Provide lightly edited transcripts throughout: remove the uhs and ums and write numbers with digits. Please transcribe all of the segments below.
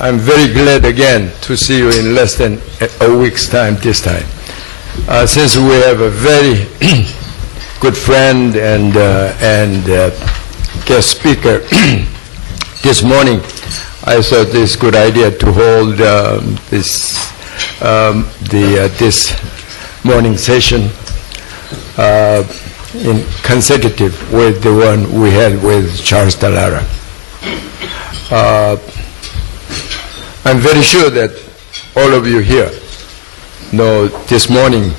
I'm very glad again to see you in less than a week's time this time. Since we have a very good friend and guest speaker this morning, I thought this good idea to hold this morning session in consecutive with the one we had with Charles Dallara. I'm very sure that all of you here know this morning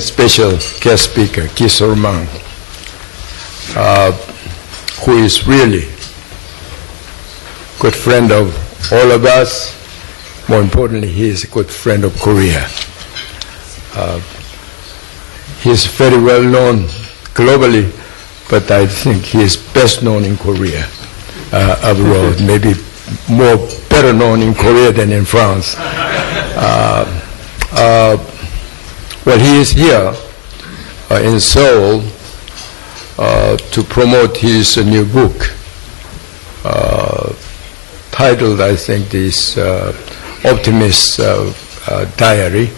special guest speaker, Sorman, who is really good friend of all of us. More importantly, he is a good friend of Korea. He is very well known globally, but I think he is best known in Korea abroad, maybe better known in Korea than in France. Well, he is here in Seoul to promote his new book, titled, I think, this Optimist Diary,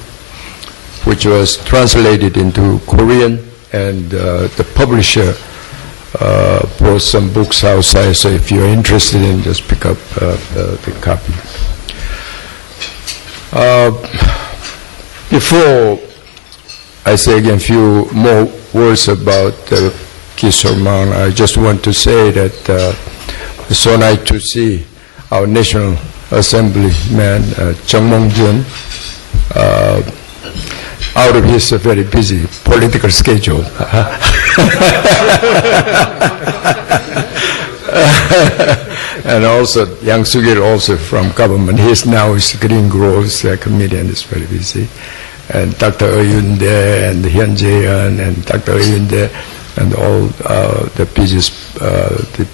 which was translated into Korean, and the publisher brought some books outside, so if you're interested in, just pick up the copy. Before I say again a few more words about Sorman, I just want to say that it's so nice to see our National Assembly man, Jung Mong-jun, out of his very busy political schedule. And also Yang Soo-gil, also from government. He's now is Green Growth Committee and is very busy. And Dr. Eun-dae and Hyun Jae-yeon and Dr. Eun-dae and all the business the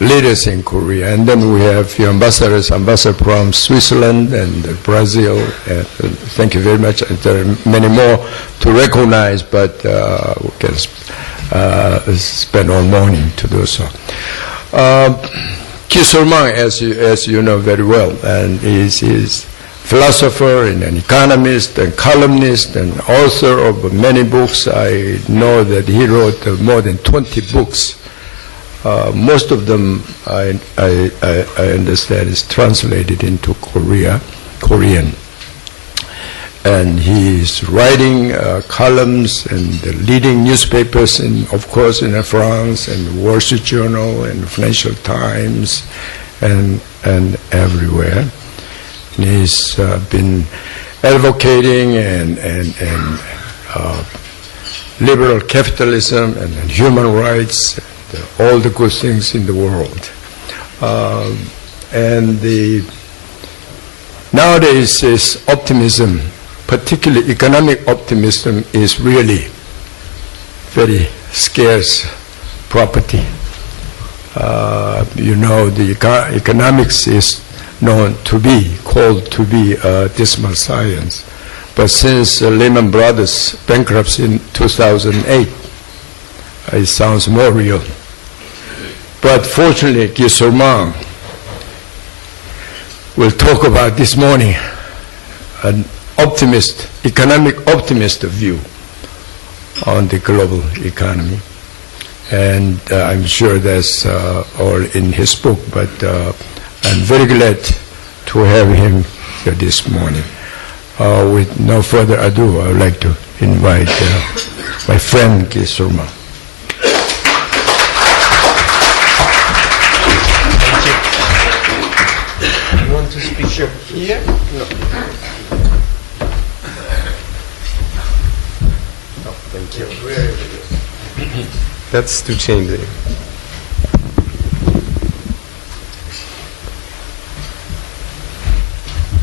leaders in Korea. And then we have the ambassador from Switzerland and Brazil. And thank you very much. There are many more to recognize, but we can spend all morning to do so. Sorman, as you know very well, and is philosopher and an economist and columnist and author of many books. I know that he wrote more than 20 books. Most of them, I understand, is translated into Korean. And he is writing columns and the leading newspapers, of course, in France, and Wall Street Journal, and Financial Times, and everywhere. And he's been advocating and liberal capitalism and human rights, all the good things in the world. Nowadays, this optimism, particularly economic optimism, is really very scarce property. You know, the economics is called to be a dismal science. But since Lehman Brothers bankruptcy in 2008, it sounds more real. But fortunately, Sorman will talk about this morning an economic optimist view on the global economy. And I'm sure that's all in his book, but I'm very glad to have him here this morning. With no further ado, I would like to invite my friend Sorman. To speak here? No. No, thank you. That's to change it.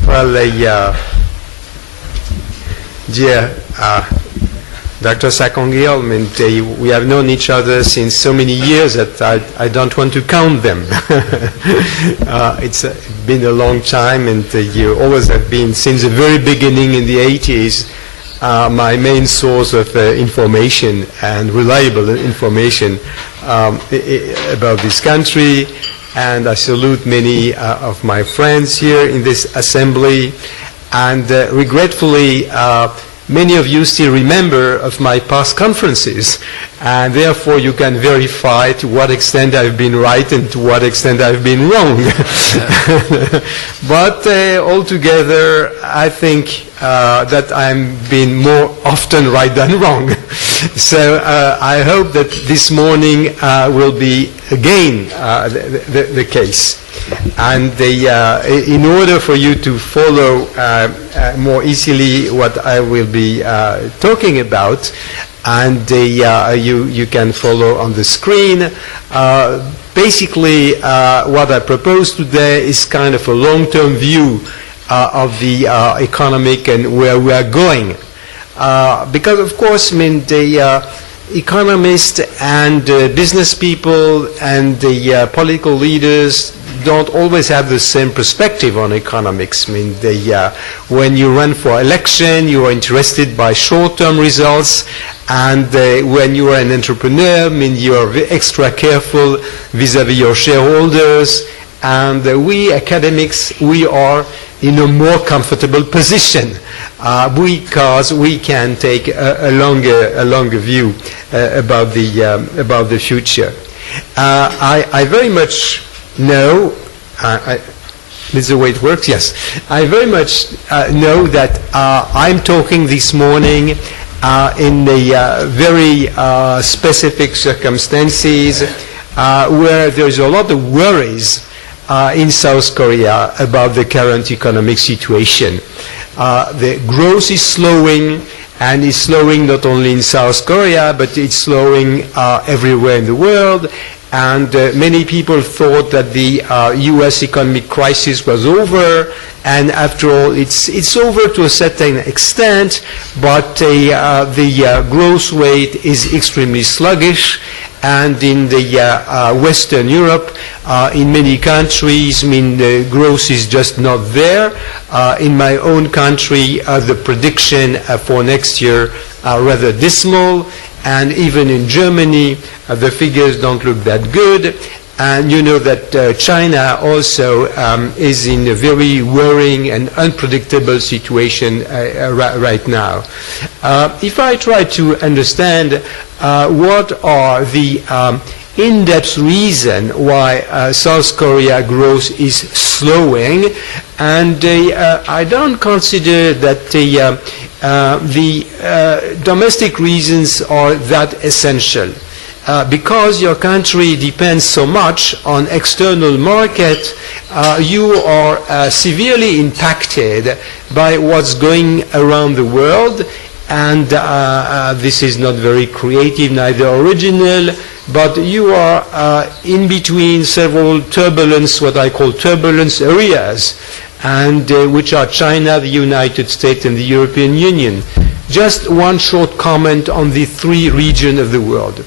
Well, dear Dr. Sakongil, we have known each other since so many years that I don't want to count them. It's been a long time, and you always have been, since the very beginning in the 80s, my main source of information and reliable information about this country, and I salute many of my friends here in this assembly. And regretfully, many of you still remember of my past conferences, and therefore you can verify to what extent I've been right and to what extent I've been wrong. But altogether, I think that I'm being more often right than wrong. So I hope that this morning will be again the case. And in order for you to follow more easily what I will be talking about, and you can follow on the screen, basically what I propose today is kind of a long-term view of the economic and where we are going. Because, of course, I mean, the economists and business people and the political leaders don't always have the same perspective on economics. I mean, when you run for election, you are interested by short-term results, and when you are an entrepreneur, I mean, you are extra careful vis-à-vis your shareholders, and we academics, we are in a more comfortable position because we can take a longer view about the future. I very much know, this is the way it works, yes. I very much know that I'm talking this morning in the very specific circumstances where there's a lot of worries in South Korea about the current economic situation. The growth is slowing, and it's slowing not only in South Korea, but it's slowing everywhere in the world. And many people thought that the U.S. economic crisis was over, and after all, it's over to a certain extent, but the growth rate is extremely sluggish. And in the Western Europe, in many countries, I mean, the growth is just not there. In my own country, the prediction for next year are rather dismal. And even in Germany, the figures don't look that good. And you know that China also is in a very worrying and unpredictable situation right now. If I try to understand what are the in-depth reasons why South Korea growth is slowing, and I don't consider that the domestic reasons are that essential. Because your country depends so much on external market, you are severely impacted by what's going around the world, and this is not very creative, neither original, but you are in between several turbulence, what I call turbulence areas, and which are China, the United States, and the European Union. Just one short comment on the three regions of the world.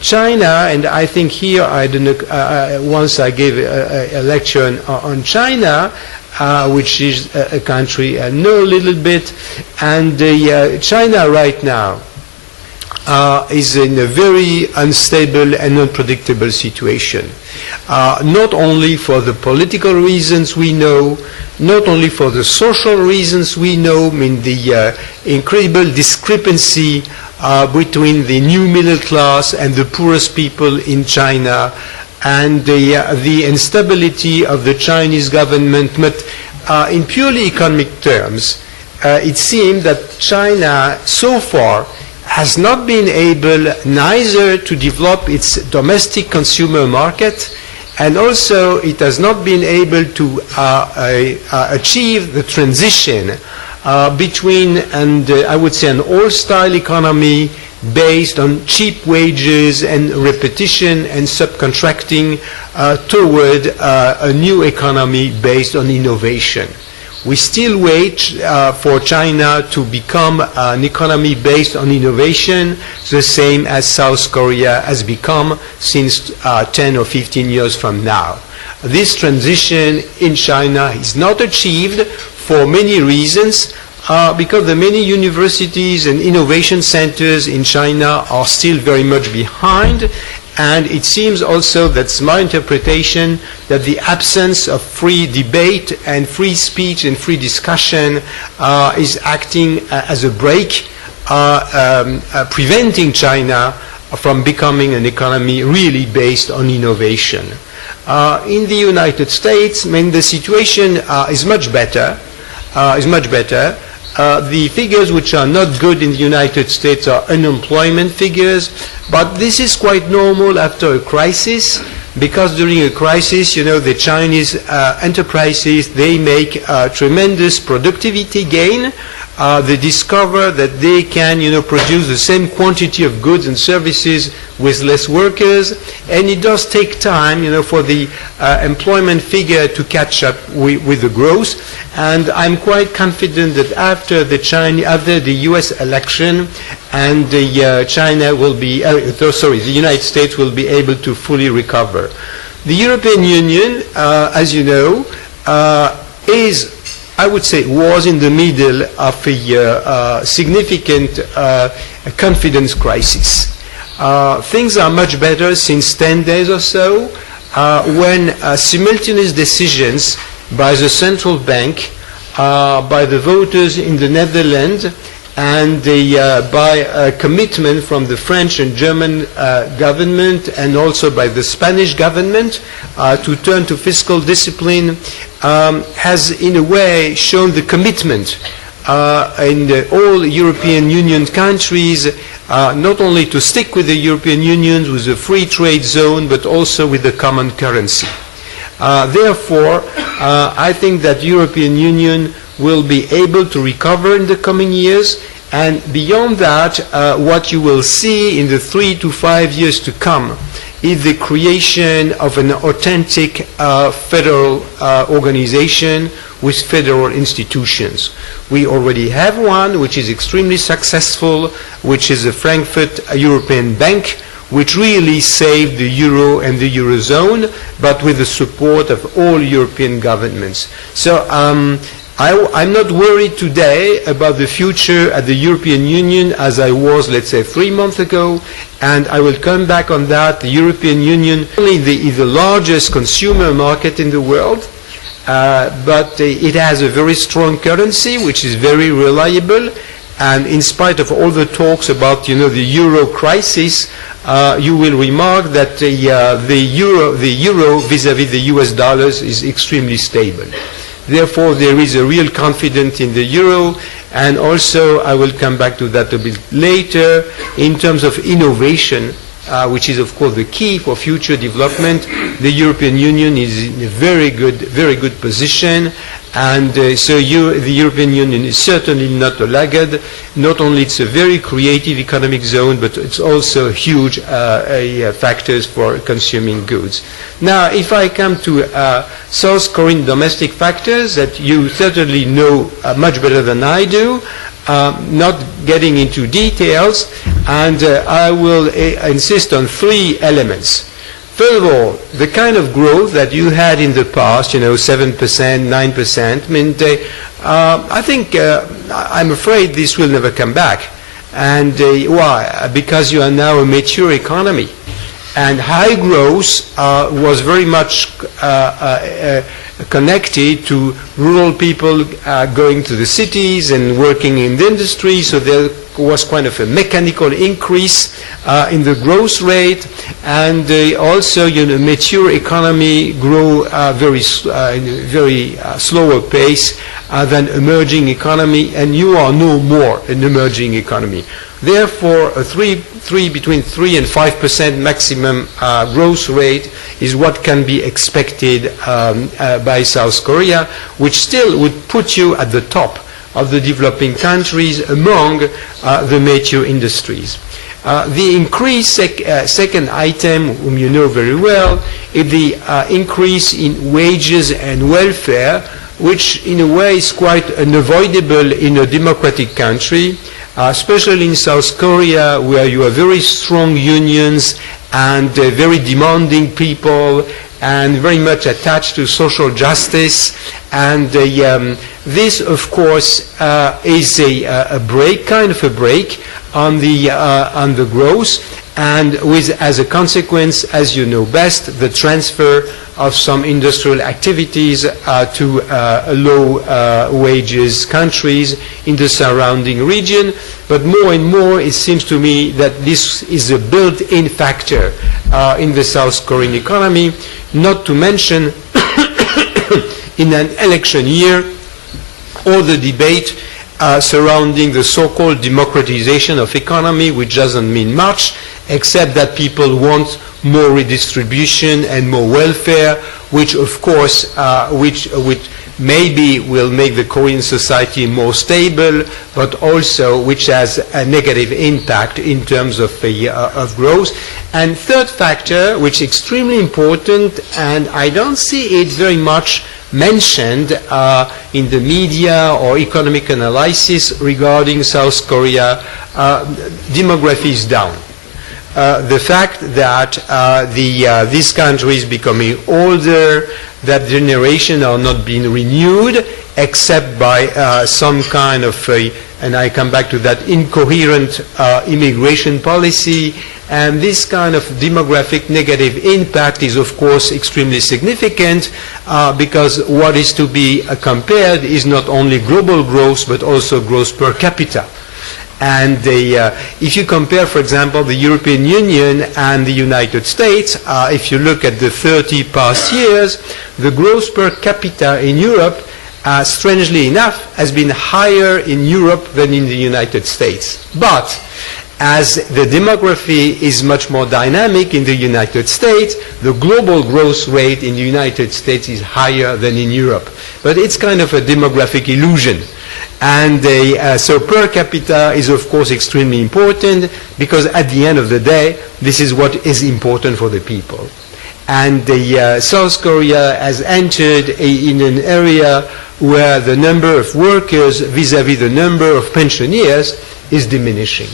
China, and I think here I don't know, once I gave a lecture on China, which is a country I know a little bit, and China right now is in a very unstable and unpredictable situation. Not only for the political reasons we know, not only for the social reasons we know, I mean the incredible discrepancy between the new middle class and the poorest people in China, and the instability of the Chinese government. But in purely economic terms, it seems that China so far has not been able neither to develop its domestic consumer market, and also it has not been able to achieve the transition between, and I would say, an old-style economy based on cheap wages and repetition and subcontracting toward a new economy based on innovation. We still wait for China to become an economy based on innovation, the same as South Korea has become since 10 or 15 years from now. This transition in China is not achieved for many reasons, because the many universities and innovation centers in China are still very much behind, And it seems also, that's my interpretation, that the absence of free debate and free speech and free discussion is acting as a brake, preventing China from becoming an economy really based on innovation. In the United States, I mean, the situation is much better. The figures which are not good in the United States are unemployment figures, but this is quite normal after a crisis, because during a crisis, you know, the Chinese enterprises, they make tremendous productivity gain. They discover that they can, you know, produce the same quantity of goods and services with less workers, and it does take time, you know, for the employment figure to catch up with the growth. And I'm quite confident that after the U.S. election, and the United States will be able to fully recover. The European Union, as you know, I would say, was in the middle of a significant confidence crisis. Things are much better since 10 days or so, when simultaneous decisions by the central bank, by the voters in the Netherlands, and by a commitment from the French and German government, and also by the Spanish government to turn to fiscal discipline, has in a way shown the commitment in all European Union countries, not only to stick with the European Union, with a free trade zone, but also with the common currency. Therefore, I think that the European Union will be able to recover in the coming years, and beyond that, what you will see in the 3 to 5 years to come is the creation of an authentic federal organization with federal institutions. We already have one which is extremely successful, which is the Frankfurt European Bank, which really saved the euro and the eurozone, but with the support of all European governments. So I'm not worried today about the future at the European Union as I was, let's say, 3 months ago, and I will come back on that. The European Union is the largest consumer market in the world, but it has a very strong currency, which is very reliable, and in spite of all the talks about, you know, the euro crisis, you will remark that the euro vis-à-vis the US dollars is extremely stable. Therefore, there is a real confidence in the euro, and also I will come back to that a bit later. In terms of innovation, which is of course the key for future development, the European Union is in a very good position, and so the European Union is certainly not a laggard. Not only it's a very creative economic zone, but it's also huge factors for consuming goods. Now, if I come to South Korean domestic factors that you certainly know much better than I do, not getting into details, and I will insist on 3 elements. First of all, the kind of growth that you had in the past, you know, 7%, 9%, I mean, I think, I'm afraid this will never come back. And why? Because you are now a mature economy. And high growth was very much connected to rural people going to the cities and working in the industry, so there was kind of a mechanical increase in the growth rate, and also, you know, mature economy grow very slower pace than emerging economy, and you are no more an emerging economy. Therefore, between 3 and 5% maximum growth rate is what can be expected by South Korea, which still would put you at the top of the developing countries among the mature industries. The increase, second item, whom you know very well, is the increase in wages and welfare, which in a way is quite unavoidable in a democratic country, especially in South Korea, where you have very strong unions and very demanding people and very much attached to social justice. And this, of course, is a break, kind of a break on the growth. and with, as a consequence, as you know best, the transfer of some industrial activities to low wages countries in the surrounding region. But more and more, it seems to me that this is a built-in factor in the South Korean economy, not to mention in an election year, all the debate surrounding the so-called democratization of economy, which doesn't mean much, except that people want more redistribution and more welfare, which of course, which maybe will make the Korean society more stable, but also which has a negative impact in terms of growth. And third factor, which is extremely important, and I don't see it very much mentioned in the media or economic analysis regarding South Korea, demography is down. The fact that this country is becoming older, that generation are not being renewed, except by some kind of, and I come back to that, incoherent immigration policy. And this kind of demographic negative impact is, of course, extremely significant because what is to be compared is not only global growth, but also growth per capita. And if you compare, for example, the European Union and the United States, if you look at the 30 past years, the growth per capita in Europe, strangely enough, has been higher in Europe than in the United States. But as the demography is much more dynamic in the United States, the global growth rate in the United States is higher than in Europe. But it's kind of a demographic illusion. And so per capita is, of course, extremely important because at the end of the day, this is what is important for the people. And South Korea has entered in an area where the number of workers vis-à-vis the number of pensioners is diminishing.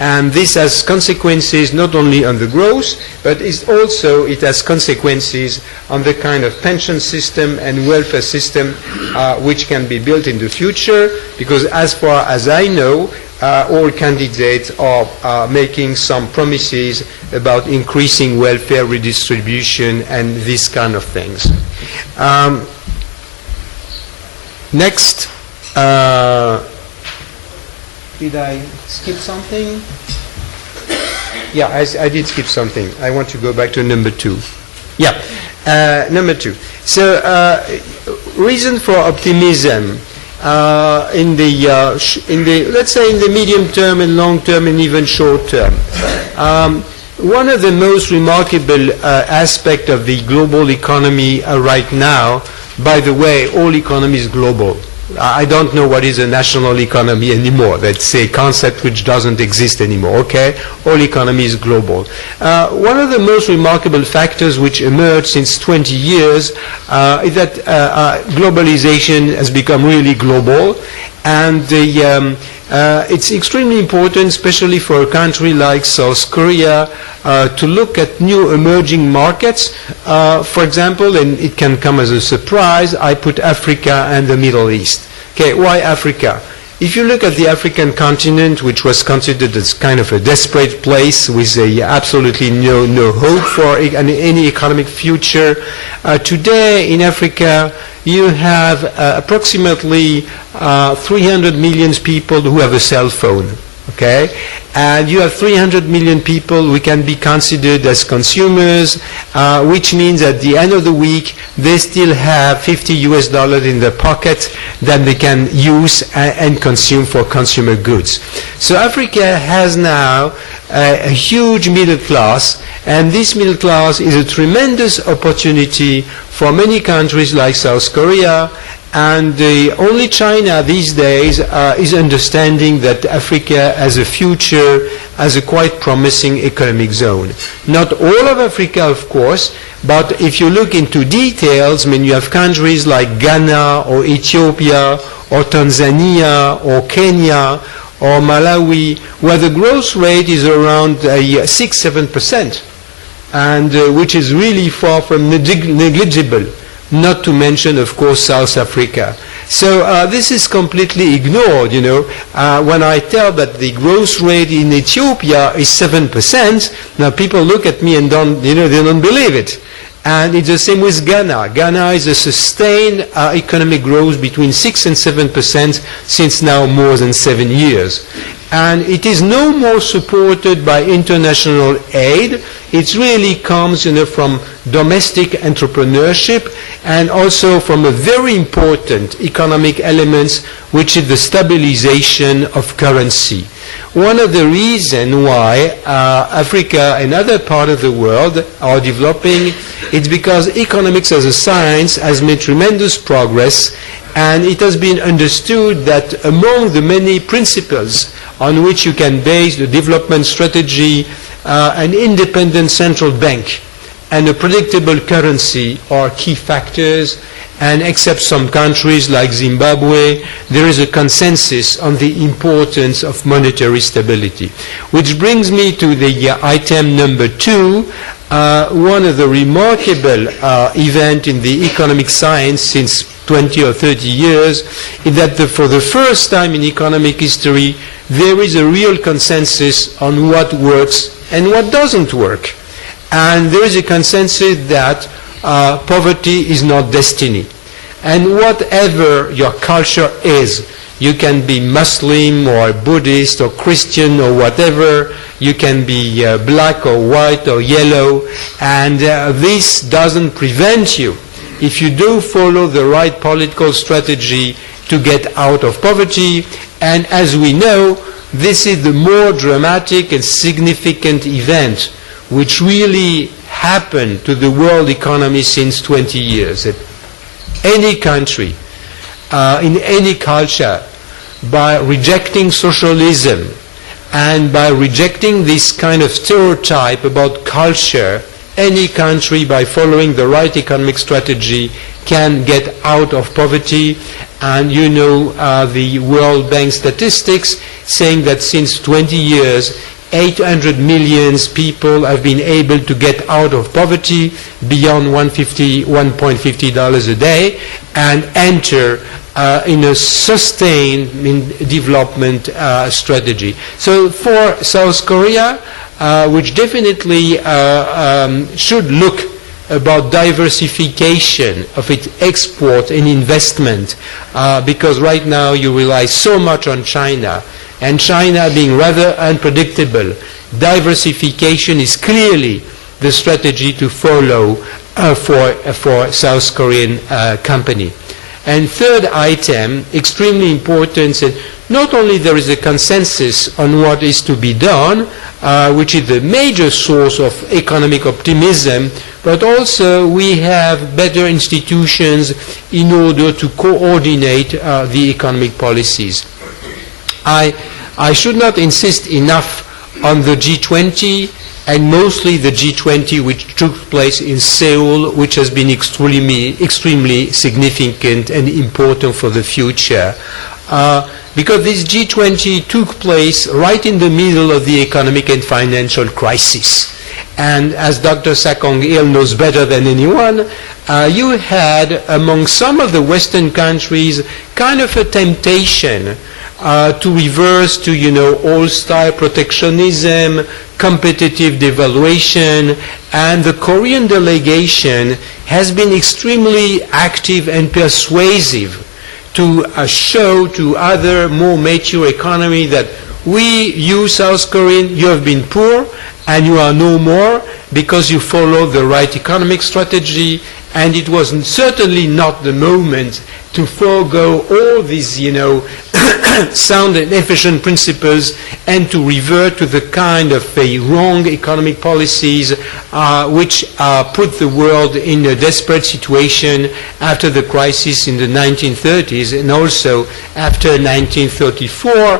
And this has consequences not only on the growth, but it has consequences on the kind of pension system and welfare system which can be built in the future, because as far as I know, all candidates are making some promises about increasing welfare redistribution and these kind of things. Next. Did I skip something? Yeah, I did skip something. I want to go back to number 2. Yeah, number 2. So, reason for optimism in the let's say in the medium term and long term and even short term. One of the most remarkable aspects of the global economy right now, by the way, all economy is global. I don't know what is a national economy anymore. That's a concept which doesn't exist anymore, okay? All economy is global. One of the most remarkable factors which emerged since 20 years is that globalization has become really global, and it's extremely important, especially for a country like South Korea, to look at new emerging markets. For example, and it can come as a surprise, I put Africa and the Middle East. Okay, why Africa? If you look at the African continent, which was considered as kind of a desperate place with absolutely no hope for any economic future, today in Africa you have approximately 300 million people who have a cell phone. Okay, and you have 300 million people who can be considered as consumers, which means at the end of the week they still have $50 in their pocket that they can use and consume for consumer goods. So Africa has now a huge middle class, and this middle class is a tremendous opportunity for many countries like South Korea. And only China these days is understanding that Africa has a future as a quite promising economic zone. Not all of Africa, of course, but if you look into details, I mean, you have countries like Ghana or Ethiopia or Tanzania or Kenya or Malawi, where the growth rate is around 6-7%, and which is really far from negligible. Not to mention, of course, South Africa. So this is completely ignored, when I tell that the growth rate in Ethiopia is 7%, now people look at me and they don't believe it. And it's the same with Ghana. Ghana is a sustained economic growth between 6 and 7% since now more than 7 years. And it is no more supported by international aid. It really comes from domestic entrepreneurship and also from a very important economic element, which is the stabilization of currency. One of the reasons why Africa and other parts of the world are developing is because economics as a science has made tremendous progress, and it has been understood that among the many principles on which you can base the development strategy, an independent central bank and a predictable currency are key factors. And except some countries like Zimbabwe, there is a consensus on the importance of monetary stability. Which brings me to the item number 2. One of the remarkable events in the economic science since 20 or 30 years is that for the first time in economic history, there is a real consensus on what works and what doesn't work. And there is a consensus that poverty is not destiny. And whatever your culture is, you can be Muslim or Buddhist or Christian or whatever, you can be black or white or yellow, and this doesn't prevent you, if you do follow the right political strategy, to get out of poverty. And as we know, this is the more dramatic and significant event which really happened to the world economy since 20 years. Any country, in any culture, by rejecting socialism and by rejecting this kind of stereotype about culture, any country, by following the right economic strategy, can get out of poverty. And the World Bank statistics saying that since 20 years, 800 million people have been able to get out of poverty beyond $1.50 a day and enter in a sustained development strategy. So for South Korea, which definitely should look about diversification of its export and investment, because right now you rely so much on China, and China being rather unpredictable, diversification is clearly the strategy to follow for South Korean company. And third item, extremely important, and not only there is a consensus on what is to be done, which is the major source of economic optimism, but also we have better institutions in order to coordinate the economic policies. I should not insist enough on the G20, and mostly the G20 which took place in Seoul, which has been extremely significant and important for the future. Because this G20 took place right in the middle of the economic and financial crisis. And as Dr. Sakong-il knows better than anyone, you had among some of the Western countries kind of a temptation to reverse to, old-style protectionism, competitive devaluation, and the Korean delegation has been extremely active and persuasive to show to other more mature economies that you South Korean, you have been poor and you are no more because you follow the right economic strategy, and it was certainly not the moment to forego all these, sound and efficient principles and to revert to the kind of wrong economic policies which put the world in a desperate situation after the crisis in the 1930s and also after 1934,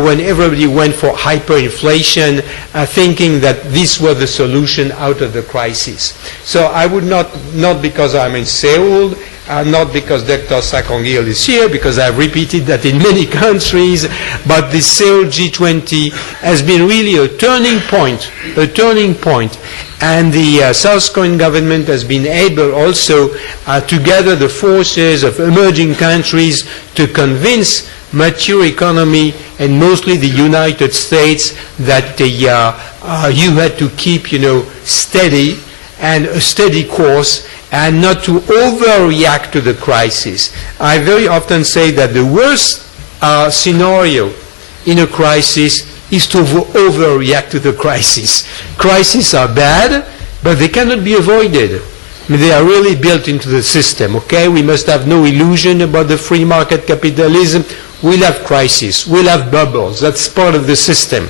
when everybody went for hyperinflation, thinking that this was the solution out of the crisis. So I would not because I'm in Seoul, not because Dr. Sakong-il is here, because I've repeated that in many countries, but the Seoul G20 has been really a turning point. And the South Korean government has been able also to gather the forces of emerging countries to convince mature economy, and mostly the United States, that you had to keep, steady and a steady course, and not to overreact to the crisis. I very often say that the worst scenario in a crisis is to overreact to the crisis. Crises are bad, but they cannot be avoided. I mean, they are really built into the system, okay? We must have no illusion about the free market capitalism. We'll have crises, we'll have bubbles. That's part of the system.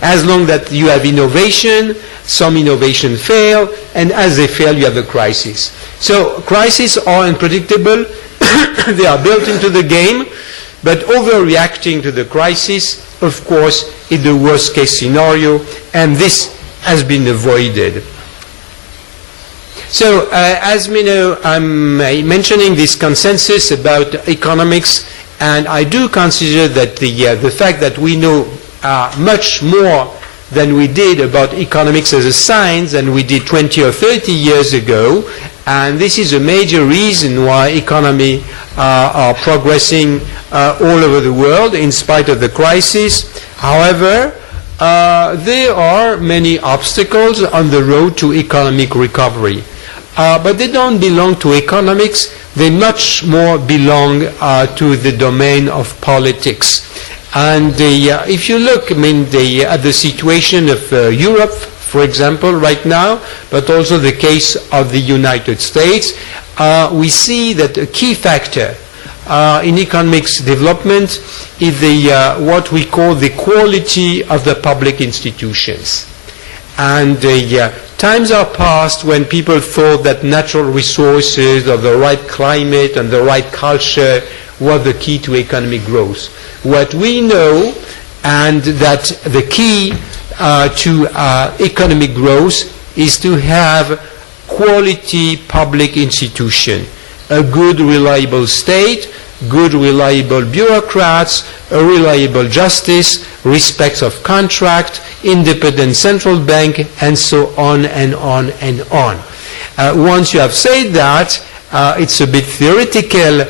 As long that you have innovation, some innovation fail, and as they fail, you have a crisis. So crises are unpredictable. They are built into the game, but overreacting to the crisis, of course, is the worst case scenario, and this has been avoided. So, as we know, I'm mentioning this consensus about economics, and I do consider that the fact that we know much more than we did about economics as a science than we did 20 or 30 years ago, and this is a major reason why economy are progressing all over the world in spite of the crisis. However, there are many obstacles on the road to economic recovery. But they don't belong to economics, they much more belong to the domain of politics. And if you look at the situation of Europe, for example, right now, but also the case of the United States, we see that a key factor in economics development is what we call the quality of the public institutions. And times are past when people thought that natural resources or the right climate and the right culture were the key to economic growth. What we know, and that the key to economic growth is to have quality public institution, a good, reliable state, good, reliable bureaucrats, a reliable justice, respect of contract, independent central bank, and so on and on and on. Once you have said that, it's a bit theoretical,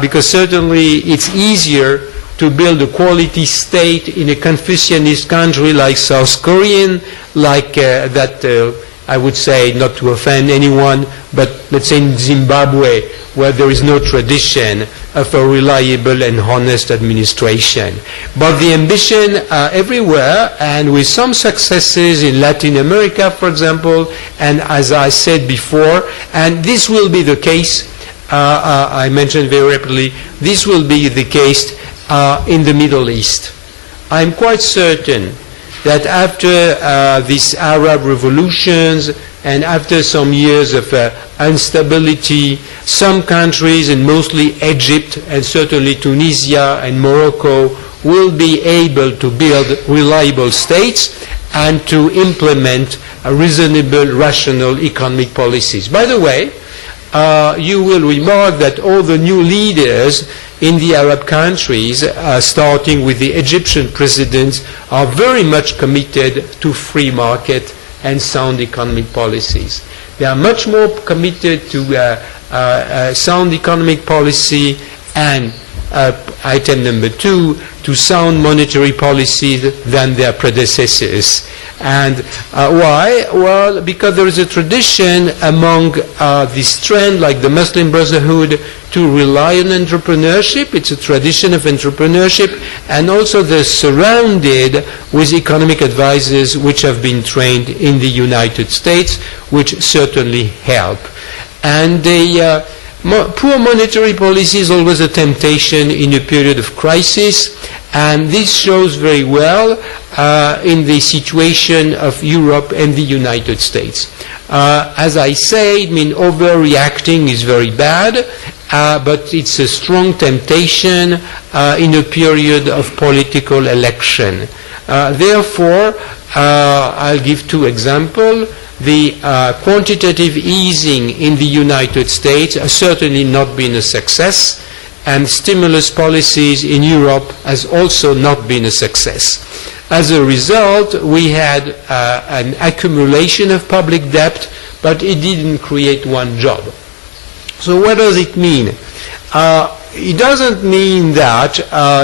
because certainly it's easier to build a quality state in a Confucianist country like South Korean, like I would say, not to offend anyone, but let's say in Zimbabwe, where there is no tradition of a reliable and honest administration. But the ambition everywhere, and with some successes in Latin America, for example, and as I said before, and this will be the case, I mentioned very rapidly, this will be the case in the Middle East. I'm quite certain that after these Arab revolutions and after some years of instability, some countries, and mostly Egypt and certainly Tunisia and Morocco, will be able to build reliable states and to implement reasonable, rational economic policies. By the way, you will remark that all the new leaders in the Arab countries, starting with the Egyptian president, are very much committed to free market and sound economic policies. They are much more committed to sound economic policy and, item number 2, to sound monetary policy than their predecessors. And why? Well, because there is a tradition among this trend, like the Muslim Brotherhood, to rely on entrepreneurship. It's a tradition of entrepreneurship, and also they're surrounded with economic advisors which have been trained in the United States, which certainly help. And poor monetary policy is always a temptation in a period of crisis, and this shows very well in the situation of Europe and the United States. As I say, overreacting is very bad, but it's a strong temptation in a period of political election. Therefore, I'll give 2 examples. The quantitative easing in the United States has certainly not been a success, and stimulus policies in Europe has also not been a success. As a result, we had an accumulation of public debt, but it didn't create one job. So what does it mean? It doesn't mean that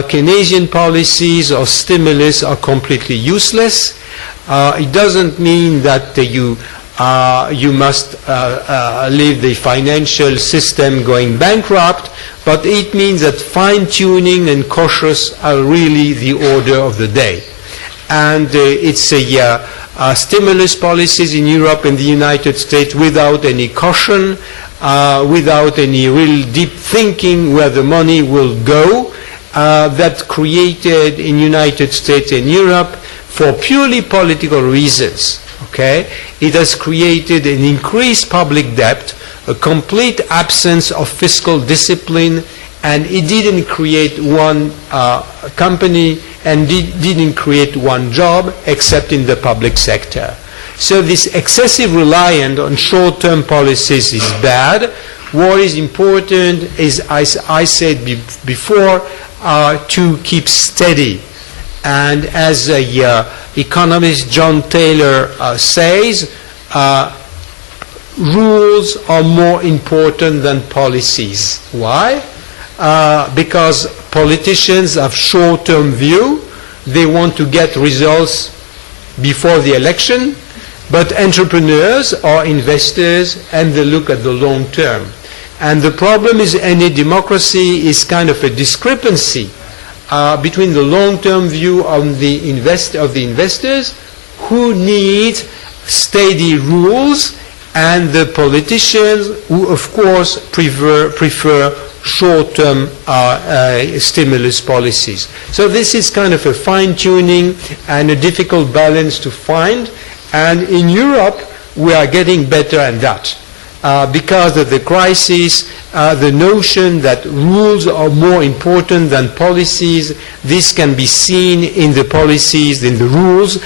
Keynesian policies or stimulus are completely useless. It doesn't mean that you must leave the financial system going bankrupt, but it means that fine-tuning and cautious are really the order of the day. And it's stimulus policies in Europe and the United States without any caution, without any real deep thinking where the money will go, that created in United States and Europe for purely political reasons. Okay? It has created an increased public debt, a complete absence of fiscal discipline, and it didn't create one company and didn't create one job except in the public sector. So this excessive reliance on short-term policies is bad. What is important is, as I said before, to keep steady. And as economist John Taylor says, rules are more important than policies. Why? Because politicians have short-term view. They want to get results before the election. But entrepreneurs are investors and they look at the long term. And the problem is any democracy is kind of a discrepancy between the long-term view of the investors who need steady rules and the politicians who, of course, prefer short-term stimulus policies. So this is kind of a fine-tuning and a difficult balance to find. And in Europe, we are getting better at that. Because of the crisis, the notion that rules are more important than policies, this can be seen in the policies, in the rules,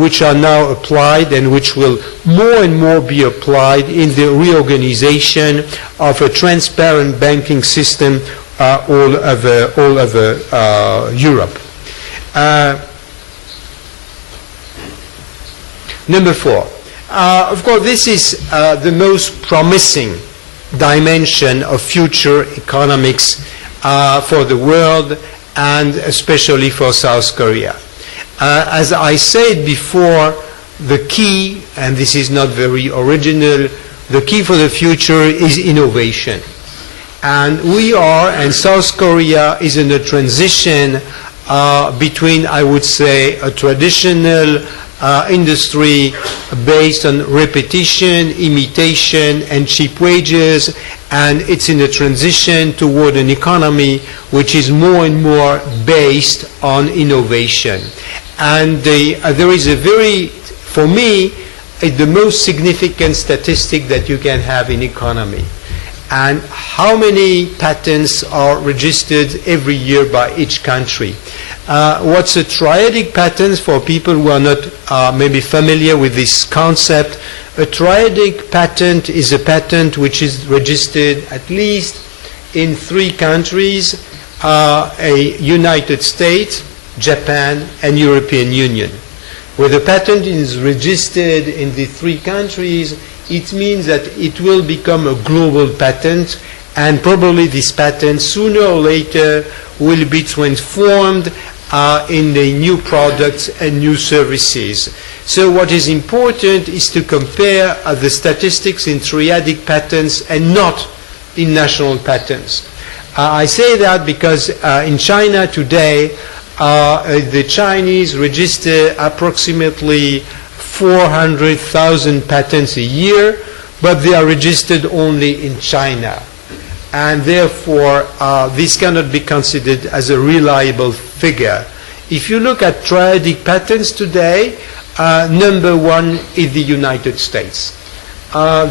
which are now applied and which will more and more be applied in the reorganization of a transparent banking system all over Europe. Number 4. Of course, this is the most promising dimension of future economics for the world and especially for South Korea. As I said before, the key, and this is not very original, the key for the future is innovation. And we are, and South Korea is in a transition between, I would say, a traditional industry based on repetition, imitation, and cheap wages, and it's in a transition toward an economy which is more and more based on innovation. And there is a for me, the most significant statistic that you can have in economy. And how many patents are registered every year by each country? What's a triadic patent for people who are not maybe familiar with this concept? A triadic patent is a patent which is registered at least in 3 countries, United States, Japan, and European Union. Where the patent is registered in the 3 countries, it means that it will become a global patent, and probably this patent sooner or later will be transformed in the new products and new services. So what is important is to compare the statistics in triadic patents and not in national patents. I say that because in China today, the Chinese register approximately 400,000 patents a year, but they are registered only in China. And therefore, this cannot be considered as a reliable figure. If you look at triadic patents today, number 1 is the United States.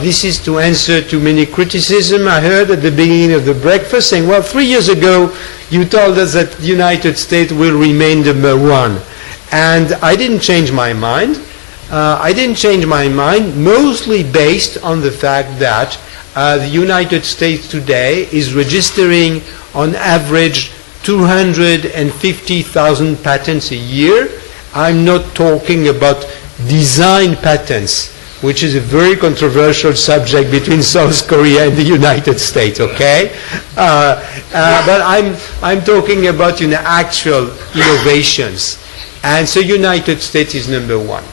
This is to answer to many criticism I heard at the beginning of the breakfast saying, well, 3 years ago you told us that the United States will remain number 1. And I didn't change my mind. I didn't change my mind mostly based on the fact that the United States today is registering on average 250,000 patents a year. I'm not talking about design patents, which is a very controversial subject between South Korea and the United States, okay? But I'm talking about actual innovations. And so United States is number one.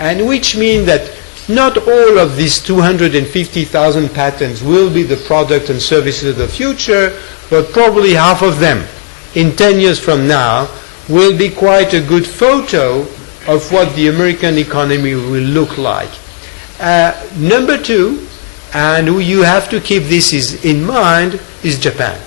And which means that not all of these 250,000 patents will be the product and services of the future, but probably half of them in 10 years from now will be quite a good photo of what the American economy will look like. Number two, and you have to keep this in mind, is Japan.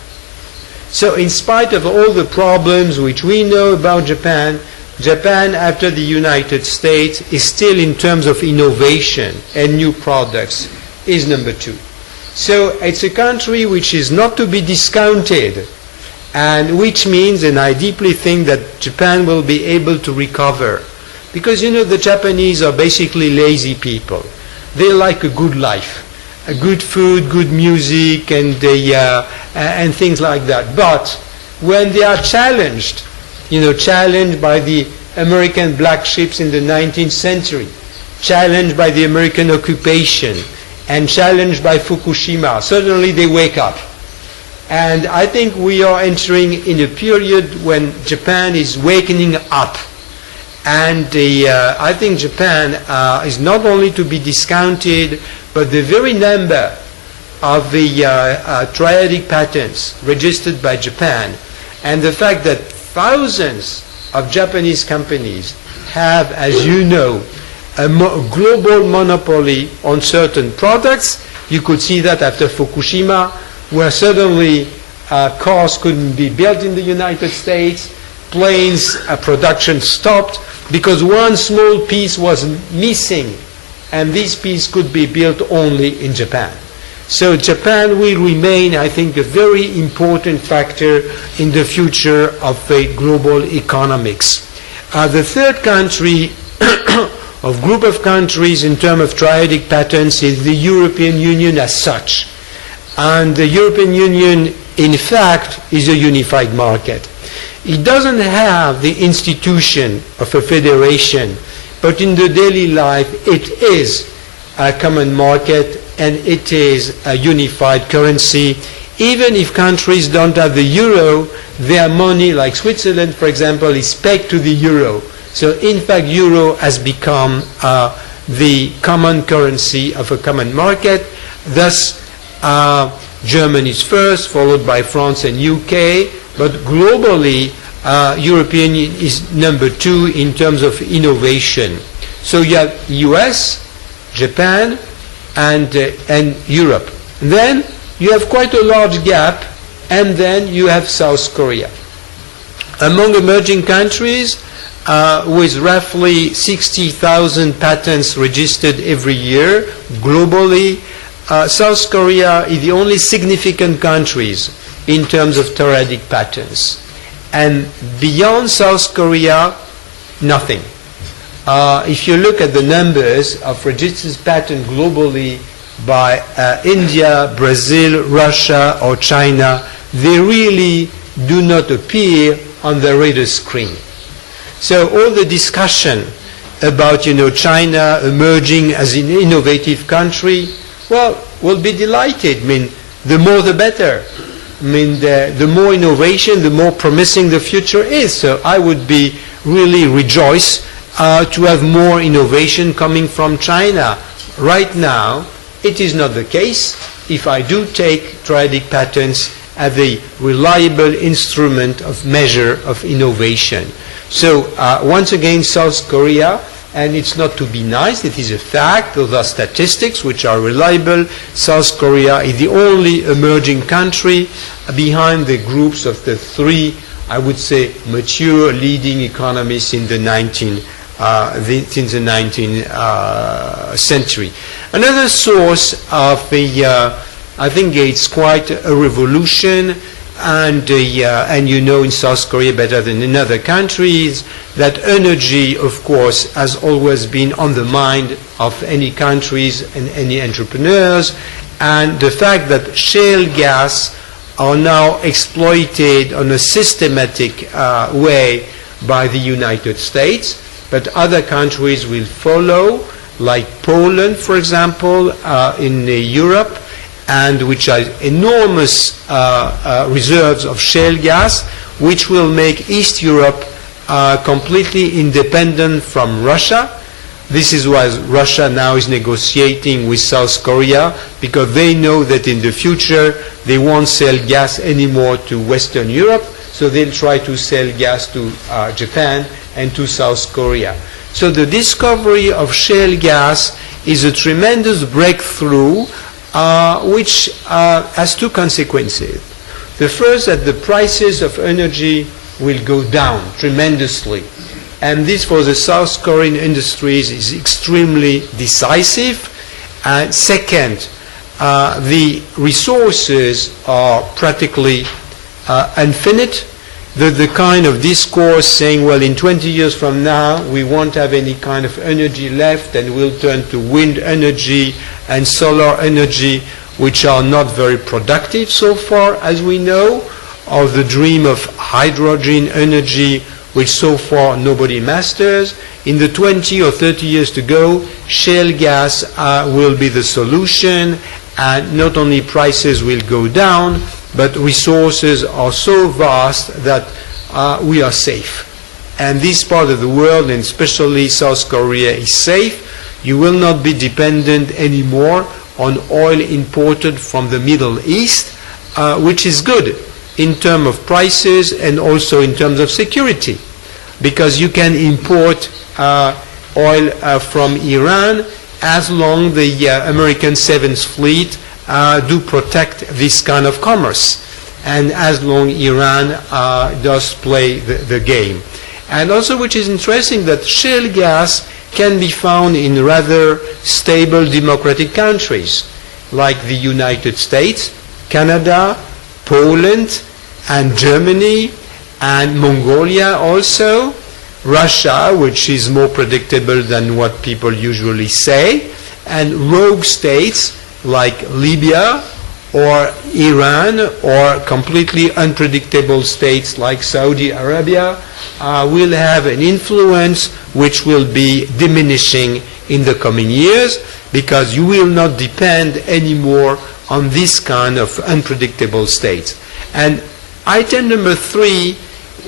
So in spite of all the problems which we know about Japan, Japan, after the United States, is still, in terms of innovation and new products, is number two. So it's a country which is not to be discounted, and which means, and I deeply think that Japan will be able to recover. Because, the Japanese are basically lazy people. They like a good life, a good food, good music, and things like that. But when they are challenged, challenged by the American black ships in the 19th century, challenged by the American occupation, and challenged by Fukushima, suddenly they wake up. And I think we are entering in a period when Japan is wakening up. And I think Japan is not only to be discounted, but the very number of the triadic patents registered by Japan, and the fact that thousands of Japanese companies have, as you know, a global monopoly on certain products. You could see that after Fukushima, where suddenly cars couldn't be built in the United States, planes production stopped because one small piece was missing, and this piece could be built only in Japan. So Japan will remain, I think, a very important factor in the future of global economics. The third country of group of countries in terms of triadic patents is the European Union as such. And the European Union, in fact, is a unified market. It doesn't have the institution of a federation, but in the daily life it is a common market and it is a unified currency. Even if countries don't have the euro, their money, like Switzerland, for example, is pegged to the euro. So in fact, euro has become the common currency of a common market. Thus, Germany is first, followed by France and UK, but globally, European Union is number two in terms of innovation. So you have US, Japan, and Europe. And then you have quite a large gap, and then you have South Korea. Among emerging countries, with roughly 60,000 patents registered every year globally, South Korea is the only significant countries in terms of triadic patents. And beyond South Korea, nothing. If you look at the numbers of registered patents globally by India, Brazil, Russia, or China, they really do not appear on the radar screen. So all the discussion about, China emerging as an innovative country, well, we'll be delighted. I mean, the more the better. I mean, the more innovation, the more promising the future is. So I would be really rejoiced to have more innovation coming from China. Right now, it is not the case. If I do take triadic patents as a reliable instrument of measure of innovation. So once again, South Korea, and it's not to be nice, it is a fact, those are statistics which are reliable. South Korea is the only emerging country behind the groups of the three, I would say, mature leading economies in the 19th century. Another source of I think it's quite a revolution, and in South Korea better than in other countries, that energy, of course, has always been on the mind of any countries and any entrepreneurs, and the fact that shale gas are now exploited on a systematic way by the United States, but other countries will follow, like Poland, for example, in Europe, and which has enormous reserves of shale gas, which will make East Europe completely independent from Russia. This is why Russia now is negotiating with South Korea, because they know that in the future they won't sell gas anymore to Western Europe, so they'll try to sell gas to Japan and to South Korea. So the discovery of shale gas is a tremendous breakthrough which has two consequences. The first, that the prices of energy will go down tremendously. And this for the South Korean industries is extremely decisive. And second, the resources are practically infinite. The kind of discourse saying, well, in 20 years from now, we won't have any kind of energy left and we'll turn to wind energy and solar energy, which are not very productive so far, as we know, or the dream of hydrogen energy, which so far nobody masters. In the 20 or 30 years to go, shale gas will be the solution, and not only prices will go down, but resources are so vast that we are safe. And this part of the world, and especially South Korea, is safe. You will not be dependent anymore on oil imported from the Middle East, which is good in terms of prices and also in terms of security, because you can import oil from Iran as long as the American Seventh Fleet do protect this kind of commerce, and as long Iran does play the game. And also, which is interesting, that shale gas can be found in rather stable democratic countries like the United States, Canada, Poland, and Germany, and Mongolia also, Russia, which is more predictable than what people usually say, and rogue states like Libya or Iran, or completely unpredictable states like Saudi Arabia, will have an influence which will be diminishing in the coming years, because you will not depend anymore on this kind of unpredictable states. And item number 3,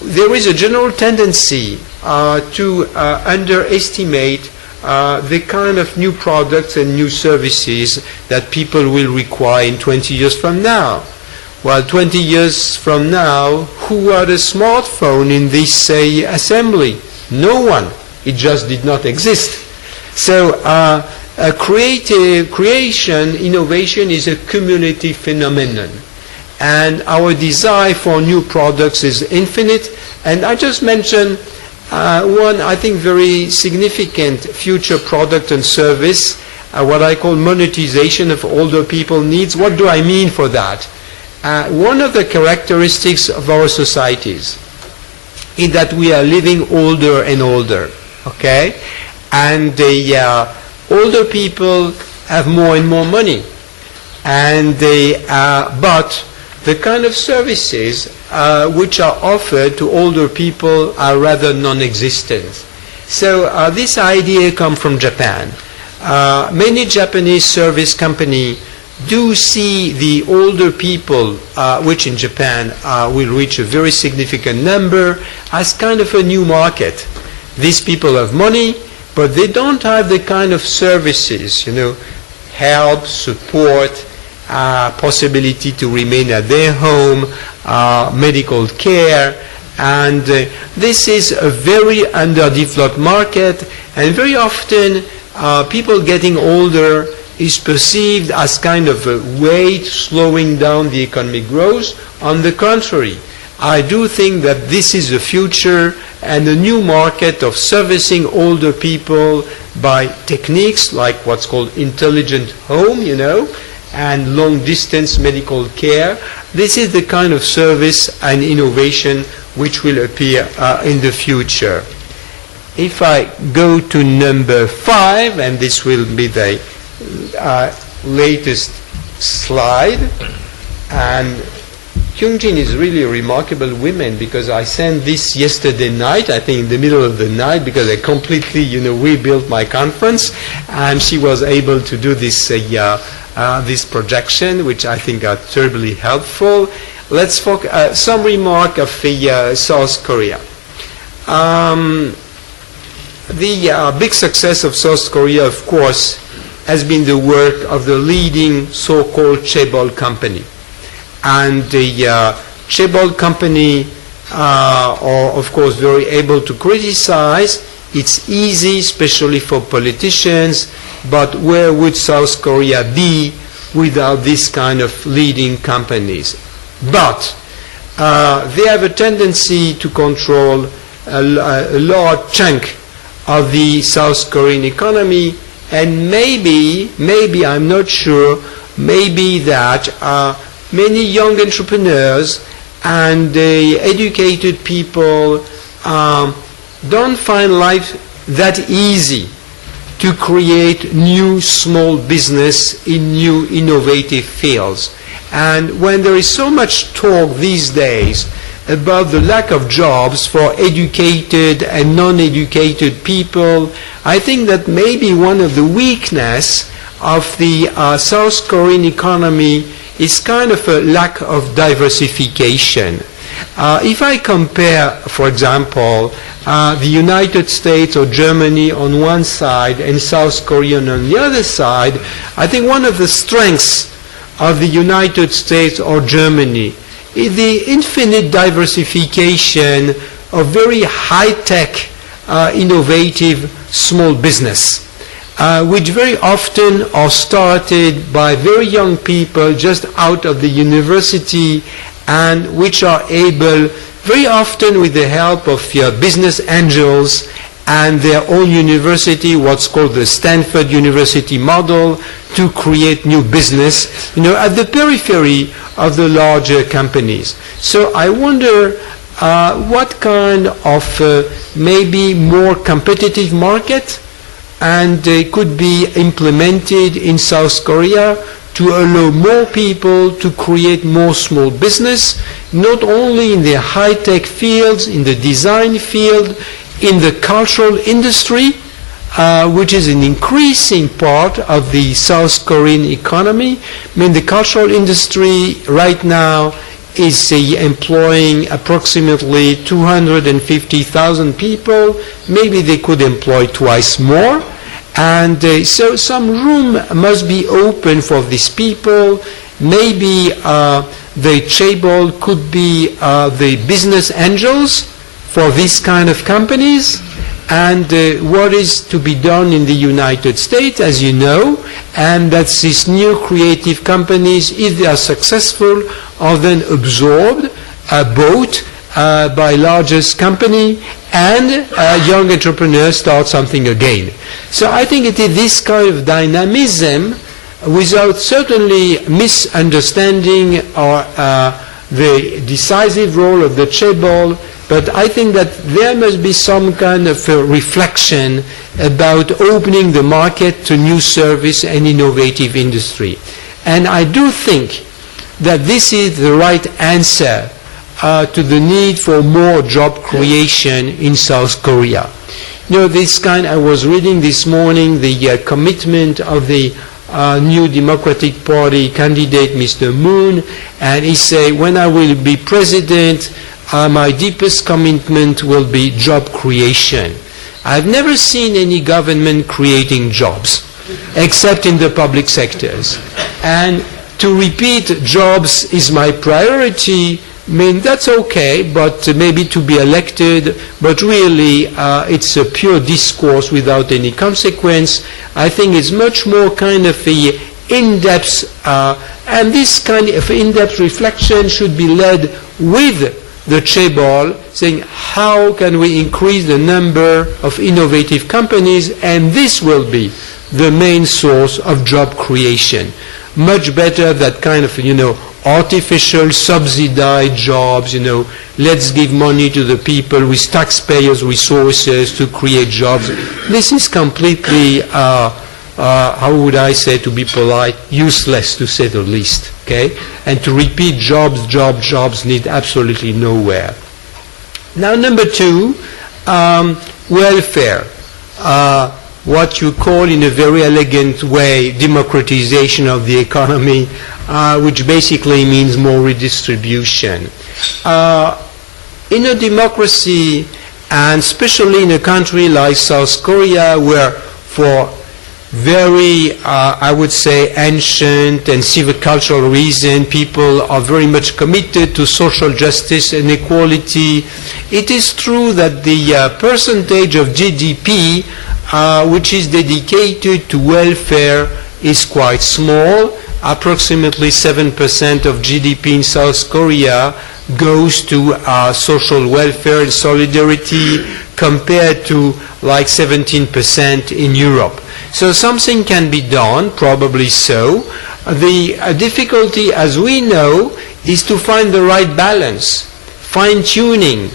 there is a general tendency to underestimate the kind of new products and new services that people will require in 20 years from now. Well, 20 years from now, who had a smartphone in this assembly? No one. It just did not exist. So creation, innovation is a cumulative phenomenon. And our desire for new products is infinite. And I just mentioned one, I think, very significant future product and service, what I call monetization of older people needs. What do I mean for that? One of the characteristics of our societies is that we are living older and older, okay? And the older people have more and more money. And but the kind of services which are offered to older people are rather non-existent. So this idea comes from Japan. Many Japanese service companies do see the older people, which in Japan will reach a very significant number, as kind of a new market. These people have money, but they don't have the kind of services, help, support, possibility to remain at their home, medical care, and this is a very underdeveloped market, and very often people getting older is perceived as kind of a weight slowing down the economic growth. On the contrary, I do think that this is the future, and a new market of servicing older people by techniques like what's called intelligent home, and long-distance medical care. This is the kind of service and innovation which will appear in the future. If I go to number 5, and this will be the latest slide, and Kyungjin is really a remarkable woman, because I sent this yesterday night, I think in the middle of the night, because I completely, rebuilt my conference, and she was able to do this this projection, which I think are terribly helpful. Let's focus some remark of South Korea. The big success of South Korea, of course, has been the work of the leading so-called chaebol company. And the chaebol company are, of course, very able to criticize. It's easy, especially for politicians, but where would South Korea be without this kind of leading companies? But they have a tendency to control a large chunk of the South Korean economy, and maybe, I'm not sure, maybe that many young entrepreneurs and educated people don't find life that easy to create new small business in new innovative fields. And when there is so much talk these days about the lack of jobs for educated and non-educated people, I think that maybe one of the weaknesses of the South Korean economy is kind of a lack of diversification. If I compare, for example, the United States or Germany on one side and South Korea on the other side, I think one of the strengths of the United States or Germany is the infinite diversification of very high-tech, innovative small business, which very often are started by very young people just out of the university, and which are able, very often with the help of business angels and their own university, what's called the Stanford University model, to create new business, at the periphery of the larger companies. So I wonder what kind of maybe more competitive market and could be implemented in South Korea to allow more people to create more small business, not only in the high-tech fields, in the design field, in the cultural industry, which is an increasing part of the South Korean economy. I mean, the cultural industry right now is employing approximately 250,000 people. Maybe they could employ twice more. And so some room must be open for these people. Maybe the chaebol could be the business angels for these kind of companies. And what is to be done in the United States, as you know, and that's these new creative companies, if they are successful, are then absorbed, bought by largest company, and young entrepreneurs start something again. So I think it is this kind of dynamism, without certainly misunderstanding or the decisive role of the chaebol, but I think that there must be some kind of reflection about opening the market to new service and innovative industry. And I do think that this is the right answer to the need for more job creation in South Korea. This kind, I was reading this morning the commitment of the new Democratic Party candidate, Mr. Moon, and he said, when I will be president, my deepest commitment will be job creation. I've never seen any government creating jobs, except in the public sectors. And to repeat, jobs is my priority, I mean, that's okay, but maybe to be elected, but really it's a pure discourse without any consequence. I think it's much more kind of a in-depth, and this kind of in-depth reflection should be led with the chaebol, saying how can we increase the number of innovative companies, and this will be the main source of job creation. Much better that kind of, artificial subsidized jobs, let's give money to the people with taxpayers' resources to create jobs. This is completely how would I say, to be polite, useless to say the least, okay? And to repeat jobs lead absolutely nowhere. Now, number two, welfare. What you call in a very elegant way democratization of the economy, which basically means more redistribution. In a democracy, and especially in a country like South Korea, where for very, I would say, ancient and civil-cultural reason, people are very much committed to social justice and equality, it is true that the percentage of GDP which is dedicated to welfare is quite small. Approximately 7% of GDP in South Korea goes to social welfare and solidarity, compared to like 17% in Europe. So something can be done, probably so. The difficulty, as we know, is to find the right balance, fine-tuning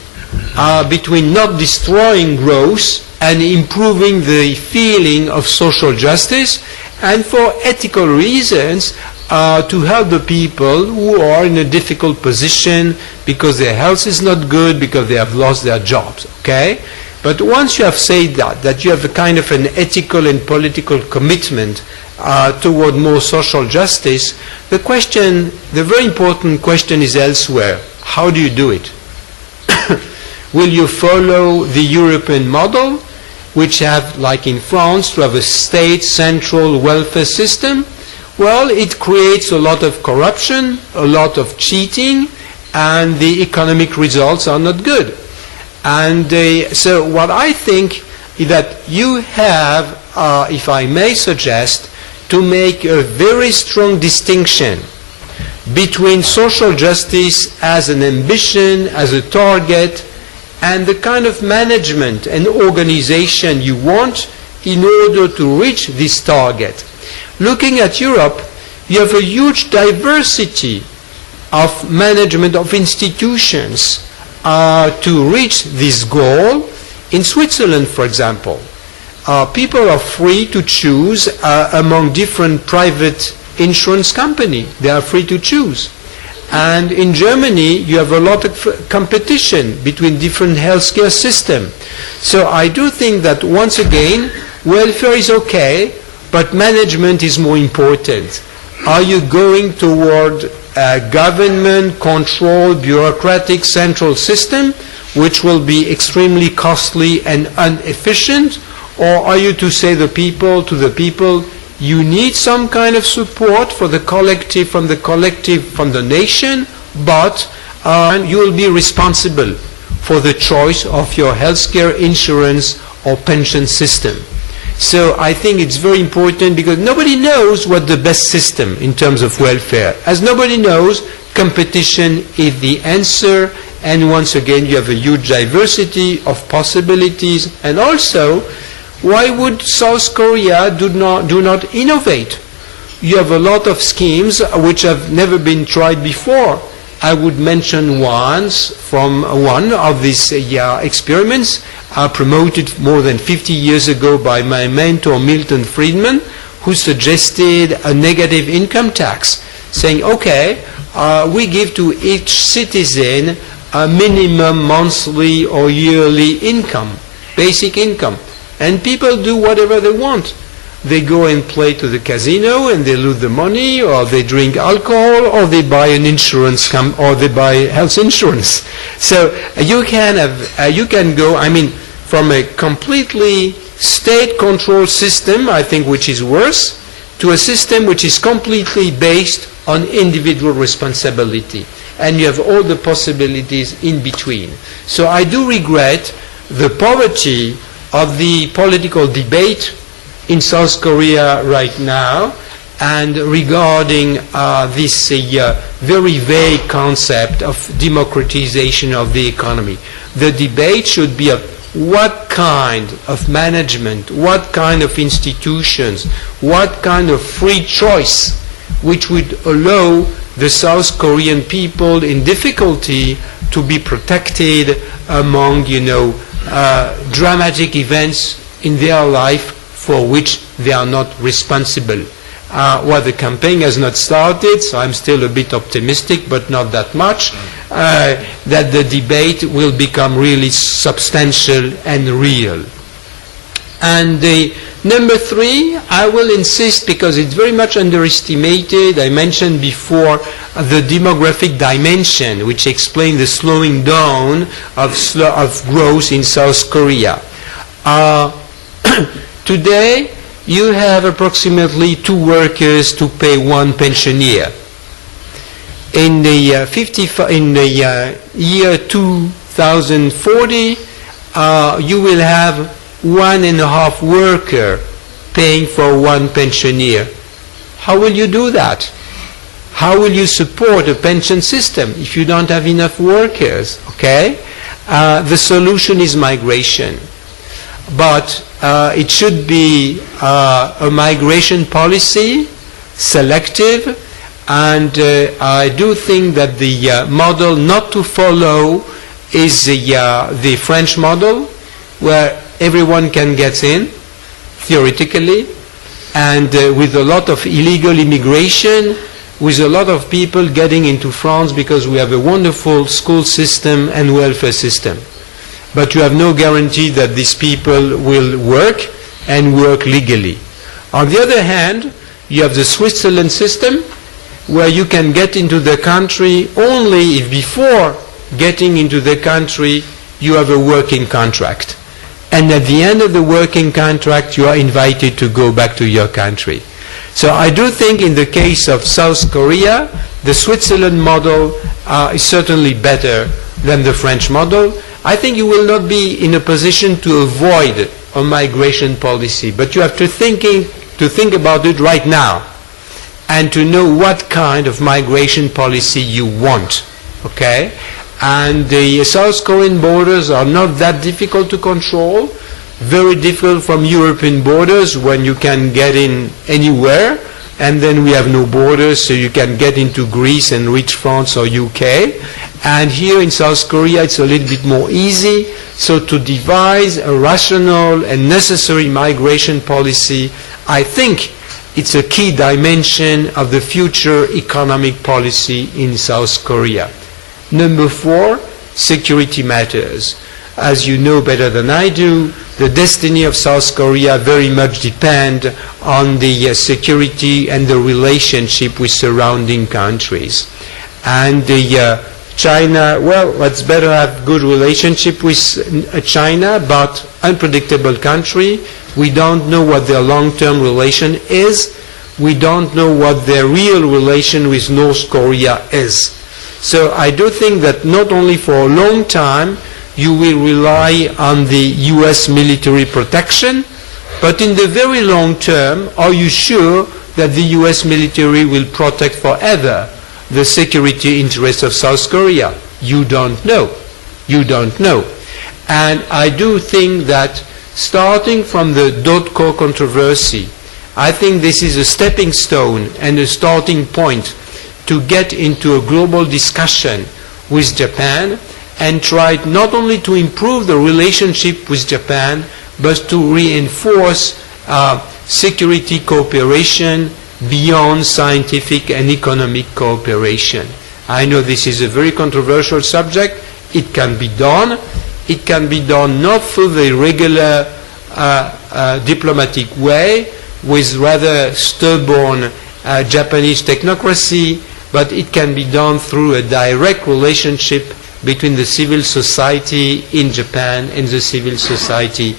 between not destroying growth and improving the feeling of social justice, and for ethical reasons to help the people who are in a difficult position because their health is not good, because they have lost their jobs, okay? But once you have said that you have a kind of an ethical and political commitment toward more social justice, the very important question is elsewhere. How do you do it? Will you follow the European model, which have, like in France, to have a state central welfare system? Well, it creates a lot of corruption, a lot of cheating, and the economic results are not good. And so what I think is that you have, if I may suggest, to make a very strong distinction between social justice as an ambition, as a target, and the kind of management and organization you want in order to reach this target. Looking at Europe, you have a huge diversity of management of institutions to reach this goal. In Switzerland, for example, people are free to choose among different private insurance companies. They are free to choose. And in Germany, you have a lot of competition between different healthcare systems. So I do think that, once again, welfare is okay, but management is more important. Are you going toward a government-controlled, bureaucratic central system, which will be extremely costly and inefficient? Or are you to say to the people, you need some kind of support for the collective, from the nation, but you will be responsible for the choice of your healthcare, insurance, or pension system. So I think it's very important, because nobody knows what the best system in terms of welfare. As nobody knows, competition is the answer, and once again you have a huge diversity of possibilities. And also, why would South Korea do not innovate? You have a lot of schemes which have never been tried before. I would mention one of these experiments promoted more than 50 years ago by my mentor Milton Friedman, who suggested a negative income tax, saying, okay, we give to each citizen a minimum monthly or yearly income, basic income. And people do whatever they want. They go and play to the casino and they lose the money, or they drink alcohol, or they buy an insurance or they buy health insurance. So you can go, from a completely state-controlled system, I think, which is worse, to a system which is completely based on individual responsibility. And you have all the possibilities in between. So I do regret the poverty of the political debate in South Korea right now, and regarding this very vague concept of democratization of the economy. The debate should be of what kind of management, what kind of institutions, what kind of free choice which would allow the South Korean people in difficulty to be protected among, dramatic events in their life for which they are not responsible. Well, the campaign has not started, so I'm still a bit optimistic, but not that much, that the debate will become really substantial and real. And number 3, I will insist, because it's very much underestimated. I mentioned before the demographic dimension, which explains the slowing down of growth in South Korea. Today, you have approximately 2 workers to pay 1 pensioner. In the year 2040, you will have 1.5 worker paying for 1 pensioner. How will you do that? How will you support a pension system if you don't have enough workers? Okay? The solution is migration. But it should be a migration policy, selective, and I do think that the model not to follow is the French model, where everyone can get in, theoretically, and with a lot of illegal immigration, with a lot of people getting into France because we have a wonderful school system and welfare system. But you have no guarantee that these people will work and work legally. On the other hand, you have the Switzerland system, where you can get into the country only if before getting into the country you have a working contract. And at the end of the working contract you are invited to go back to your country. So I do think in the case of South Korea, the Switzerland model is certainly better than the French model. I think you will not be in a position to avoid a migration policy, but you have to think about it right now and to know what kind of migration policy you want. Okay? And the South Korean borders are not that difficult to control, very different from European borders when you can get in anywhere, and then we have no borders, so you can get into Greece and reach France or UK. And here in South Korea it's a little bit more easy, so to devise a rational and necessary migration policy, I think it's a key dimension of the future economic policy in South Korea. Number 4, security matters. As you know better than I do, the destiny of South Korea very much depends on the security and the relationship with surrounding countries. And China, well, it's better have good relationship with China, but unpredictable country. We don't know what their long-term relation is. We don't know what their real relation with North Korea is. So I do think that not only for a long time you will rely on the US military protection, but in the very long term, are you sure that the US military will protect forever the security interests of South Korea? You don't know. You don't know. And I do think that starting from the .co controversy, I think this is a stepping stone and a starting point to get into a global discussion with Japan and try not only to improve the relationship with Japan, but to reinforce security cooperation beyond scientific and economic cooperation. I know this is a very controversial subject. It can be done. It can be done not through the regular diplomatic way with rather stubborn Japanese technocracy, but it can be done through a direct relationship between the civil society in Japan and the civil society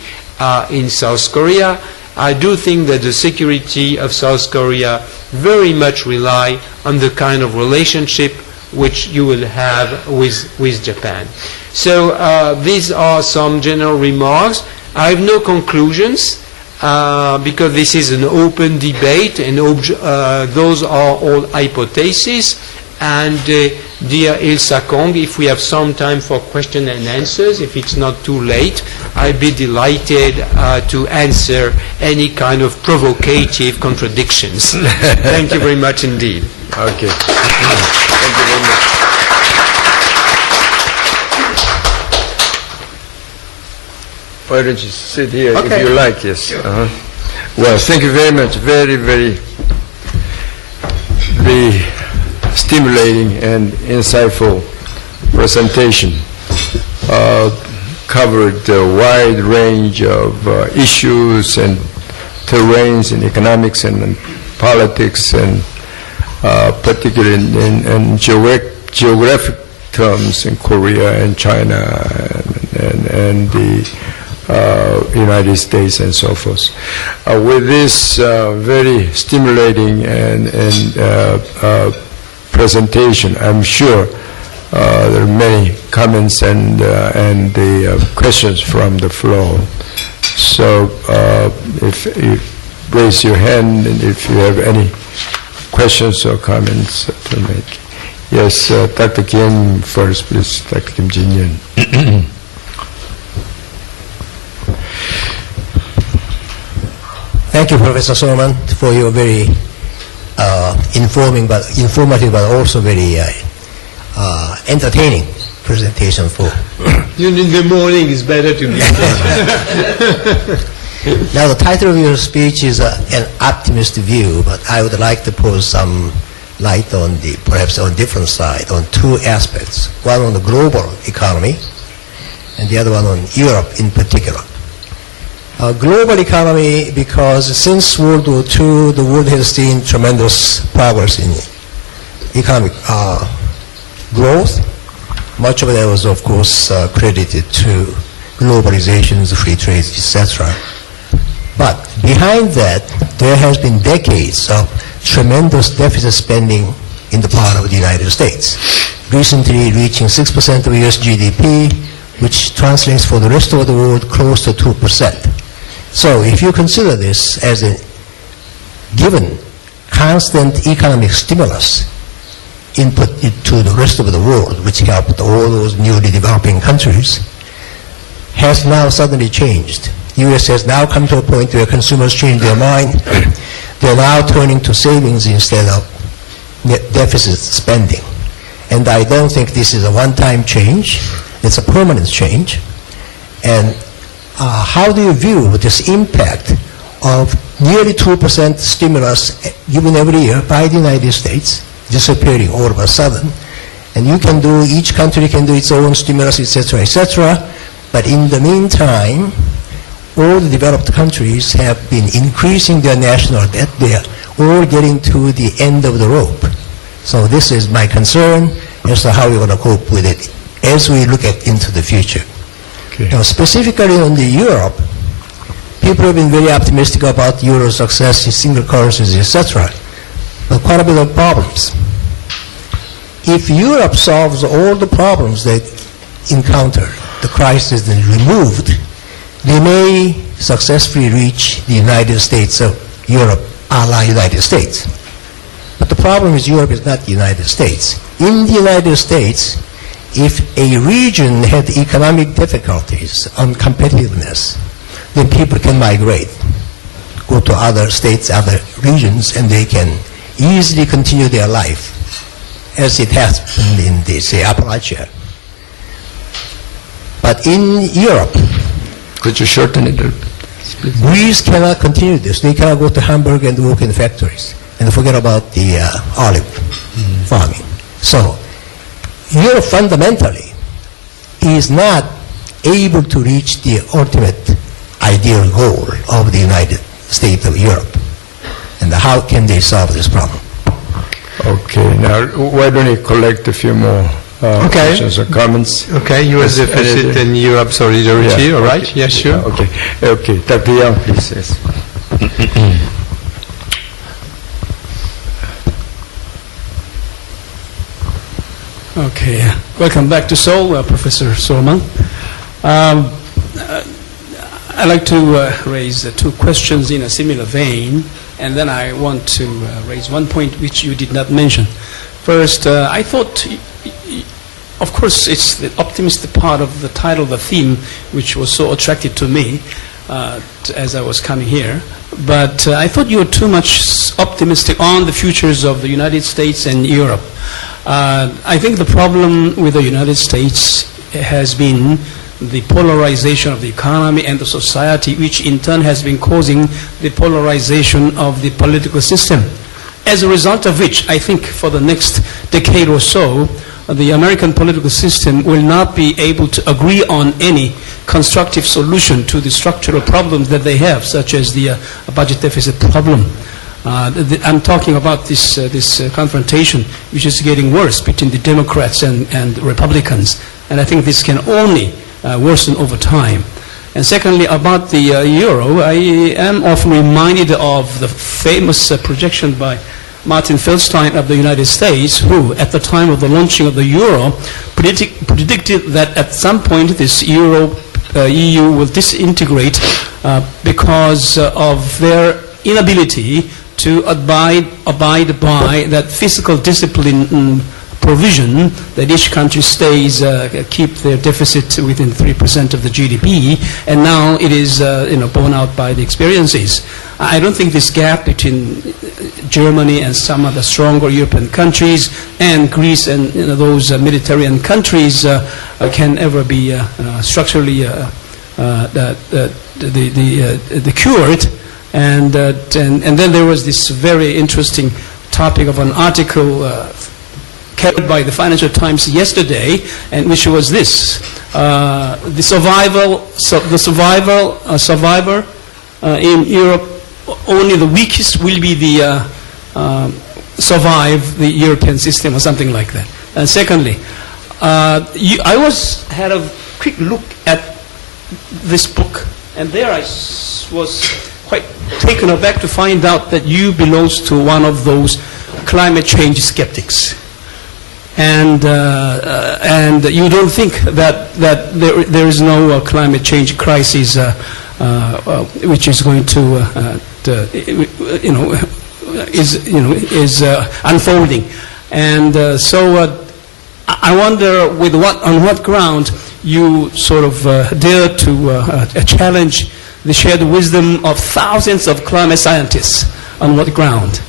in South Korea. I do think that the security of South Korea very much rely on the kind of relationship which you will have with Japan. So these are some general remarks. I have no conclusions because this is an open debate and those are all hypotheses. And dear Ilsa Kong, if we have some time for question and answers, if it's not too late, I'd be delighted to answer any kind of provocative contradictions. Thank you very much indeed. Okay. Thank you very much. Why don't you sit here if you like, yes. Well, thank you very much. Very, very stimulating and insightful presentation. Covered a wide range of issues and terrains in economics and politics, and particularly in geographic terms in Korea and China and the United States and so forth. With this very stimulating and presentation, I'm sure there are many comments and the questions from the floor. So if you raise your hand and if you have any questions or comments to make. Yes, Dr. Kim first, please. Dr. Kim Jin-yoon. Thank you, Professor Sorman, for your very informative but also very entertaining presentation. In the morning is better to be. Now, the title of your speech is an optimist view, but I would like to pose some light on perhaps on different side, on two aspects. One on the global economy, and the other one on Europe in particular. Global economy, because since World War II, the world has seen tremendous progress in economic growth. Much of that was, of course, credited to globalization, free trade, etc. But behind that, there has been decades of tremendous deficit spending in the part of the United States, recently reaching 6% of US GDP, which translates for the rest of the world close to 2%. So if you consider this as a given constant economic stimulus input into the rest of the world, which helped all those newly developing countries, has now suddenly changed. U.S. has now come to a point where consumers change their mind. They're now turning to savings instead of deficit spending. And I don't think this is a one-time change. It's a permanent change. And how do you view this impact of nearly 2% stimulus given every year by the United States disappearing all of a sudden? And each country can do its own stimulus, etc., etc. But in the meantime, all the developed countries have been increasing their national debt. They are all getting to the end of the rope. So this is my concern as to how we're going to cope with it as we look into the future. Okay. Now, specifically on the Europe, people have been very optimistic about Euro success in single currencies, etc. But quite a bit of problems. If Europe solves all the problems they encounter, the crisis is removed, they may successfully reach the United States of Europe, a la United States. But the problem is Europe is not the United States. In the United States, if a region had economic difficulties on competitiveness, then people can migrate, go to other states, other regions, and they can easily continue their life, as it has been in the, say, Appalachia. But in Europe, could you shorten it? Greece cannot continue this. They cannot go to Hamburg and work in factories and forget about the olive farming. So Europe fundamentally is not able to reach the ultimate ideal goal of the United States of Europe. And how can they solve this problem? Okay, now why don't you collect a few more questions or comments? Okay, U.S. deficit and Europe solidarity, all right? Okay. Yeah, sure. Okay. Dr. Young, please. Yes. Okay, welcome back to Seoul, Professor Sorman. I'd like to raise two questions in a similar vein, and then I want to raise one point which you did not mention. First, I thought, of course, it's the optimistic part of the title, the theme, which was so attractive to me as I was coming here. But I thought you were too much optimistic on the futures of the United States and Europe. I think the problem with the United States has been the polarization of the economy and the society, which in turn has been causing the polarization of the political system. As a result of which, I think for the next decade or so, the American political system will not be able to agree on any constructive solution to the structural problems that they have, such as the budget deficit problem. I'm talking about this confrontation, which is getting worse between the Democrats and Republicans, and I think this can only worsen over time. And secondly, about the euro, I am often reminded of the famous projection by Martin Feldstein of the United States, who, at the time of the launching of the euro, predicted that at some point this EU will disintegrate because of their inability to abide by that fiscal discipline provision that each country stays keep their deficit within 3% of the GDP, and now it is borne out by the experiences. I don't think this gap between Germany and some other stronger European countries and Greece and those Mediterranean countries can ever be structurally cured. And then there was this very interesting topic of an article carried by the Financial Times yesterday, and which was this: the survivor in Europe, only the weakest will be the survive the European system, or something like that. And secondly, I had a quick look at this book, and there I was quite taken aback to find out that you belongs to one of those climate change skeptics. And you don't think that there is no climate change crisis which is going to is unfolding, and so I wonder on what ground you sort of dare to challenge the shared wisdom of thousands of climate scientists. On what ground?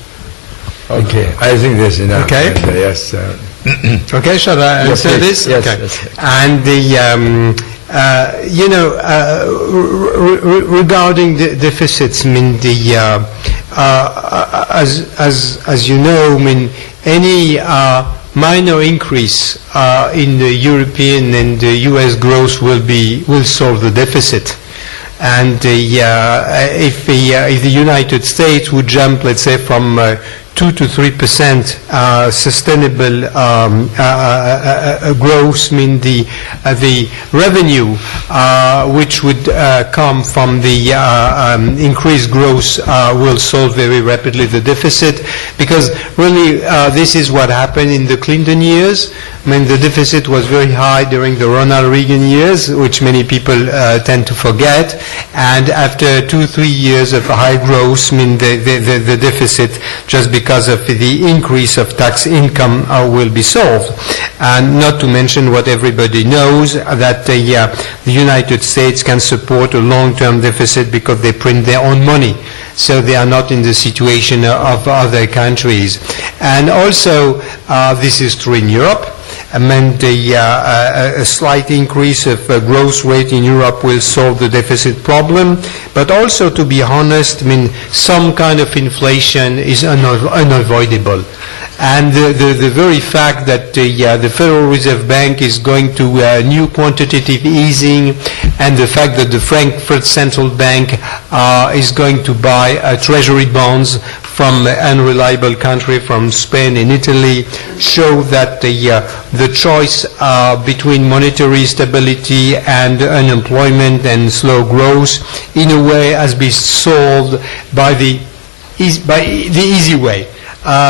Okay, I think there's enough. Okay. Yes. Okay, shall I answer this? Yes, okay. yes. And regarding the deficits, I mean, as you know, I mean, any minor increase in the European and the U.S. growth will solve the deficit. And if the United States would jump, let's say, from 2 to 3% sustainable growth, mean the revenue which would come from the increased growth will solve very rapidly the deficit, because really this is what happened in the Clinton years. I mean, the deficit was very high during the Ronald Reagan years, which many people tend to forget. And after 2-3 years of high growth, I mean, the deficit, just because of the increase of tax income, will be solved. And not to mention what everybody knows, that the United States can support a long-term deficit because they print their own money. So they are not in the situation of other countries. And also, this is true in Europe. I mean, a slight increase of growth rate in Europe will solve the deficit problem. But also, to be honest, I mean, some kind of inflation is unavoidable. And the very fact that the Federal Reserve Bank is going to new quantitative easing, and the fact that the Frankfurt Central Bank is going to buy treasury bonds from an unreliable country, from Spain and Italy, show that the choice between monetary stability and unemployment and slow growth, in a way, has been solved by the easy way.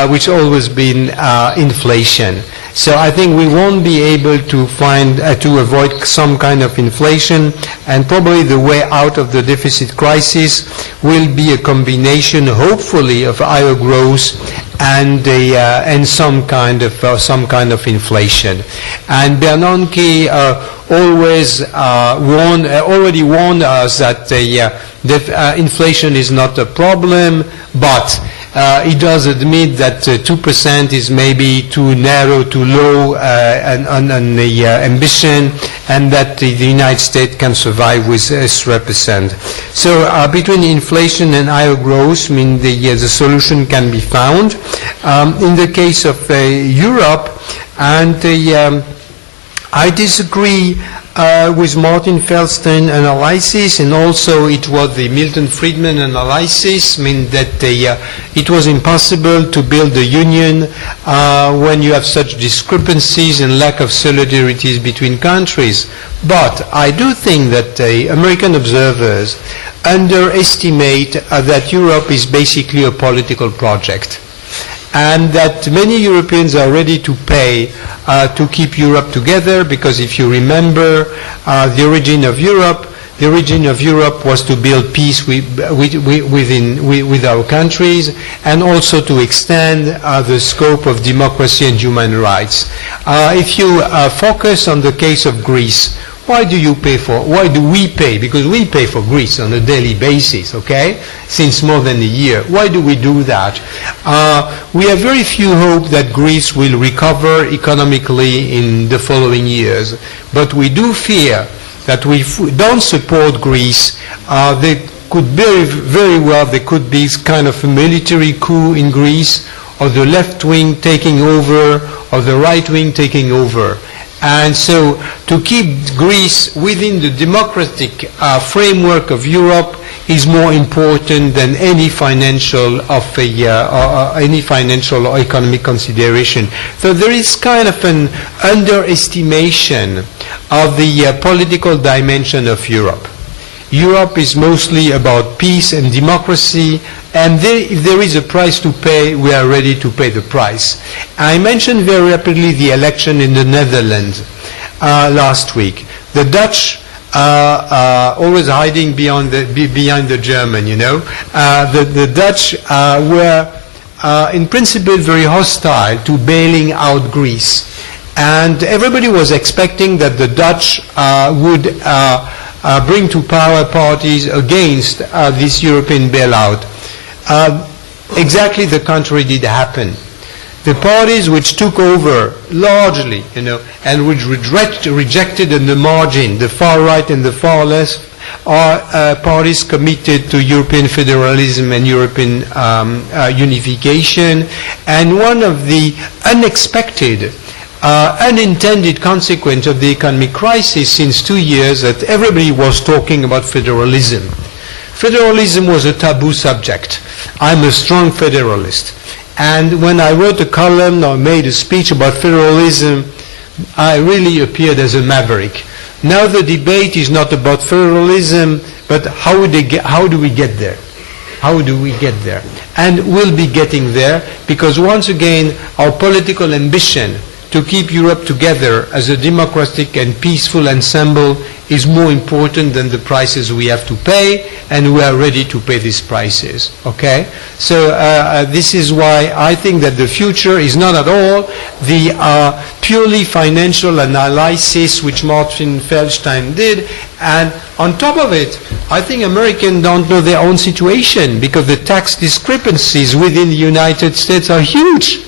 Which always been inflation. So I think we won't be able to find to avoid some kind of inflation, and probably the way out of the deficit crisis will be a combination, hopefully, of higher growth and some kind of inflation. And Bernanke already warned us that inflation is not a problem, but He does admit that 2% is maybe too narrow, too low on the ambition, and that the United States can survive with 3%. So between inflation and higher growth, I mean, the solution can be found. In the case of Europe, and I disagree with Martin Feldstein's analysis, and also it was the Milton Friedman analysis, I mean that it was impossible to build a union when you have such discrepancies and lack of solidarity between countries. But I do think that American observers underestimate that Europe is basically a political project, and that many Europeans are ready to pay to keep Europe together, because if you remember the origin of Europe was to build peace with our countries, and also to extend the scope of democracy and human rights. If you focus on the case of Greece, why do we pay? Because we pay for Greece on a daily basis, okay? Since more than a year. Why do we do that? We have very few hope that Greece will recover economically in the following years. But we do fear that we don't support Greece, there could very well there could be kind of a military coup in Greece, or the left wing taking over, or the right wing taking over. And so to keep Greece within the democratic framework of Europe is more important than any financial or economic consideration. So there is kind of an underestimation of the political dimension of Europe. Europe is mostly about peace and democracy, and if there is a price to pay, we are ready to pay the price. I mentioned very rapidly the election in the Netherlands last week. The Dutch always hiding behind the German, you know. The Dutch were in principle very hostile to bailing out Greece, and everybody was expecting that the Dutch would bring to power parties against this European bailout. Exactly the contrary did happen. The parties which took over largely, you know, and which rejected in the margin, the far right and the far left, are parties committed to European federalism and European unification. And one of the unexpected unintended consequence of the economic crisis since 2 years that everybody was talking about federalism. Federalism was a taboo subject. I'm a strong federalist. And when I wrote a column or made a speech about federalism, I really appeared as a maverick. Now the debate is not about federalism, but how do we get there? How do we get there? And we'll be getting there, because once again, our political ambition to keep Europe together as a democratic and peaceful ensemble is more important than the prices we have to pay, and we are ready to pay these prices. Okay? So this is why I think that the future is not at all the purely financial analysis which Martin Feldstein did. And on top of it, I think Americans don't know their own situation, because the tax discrepancies within the United States are huge.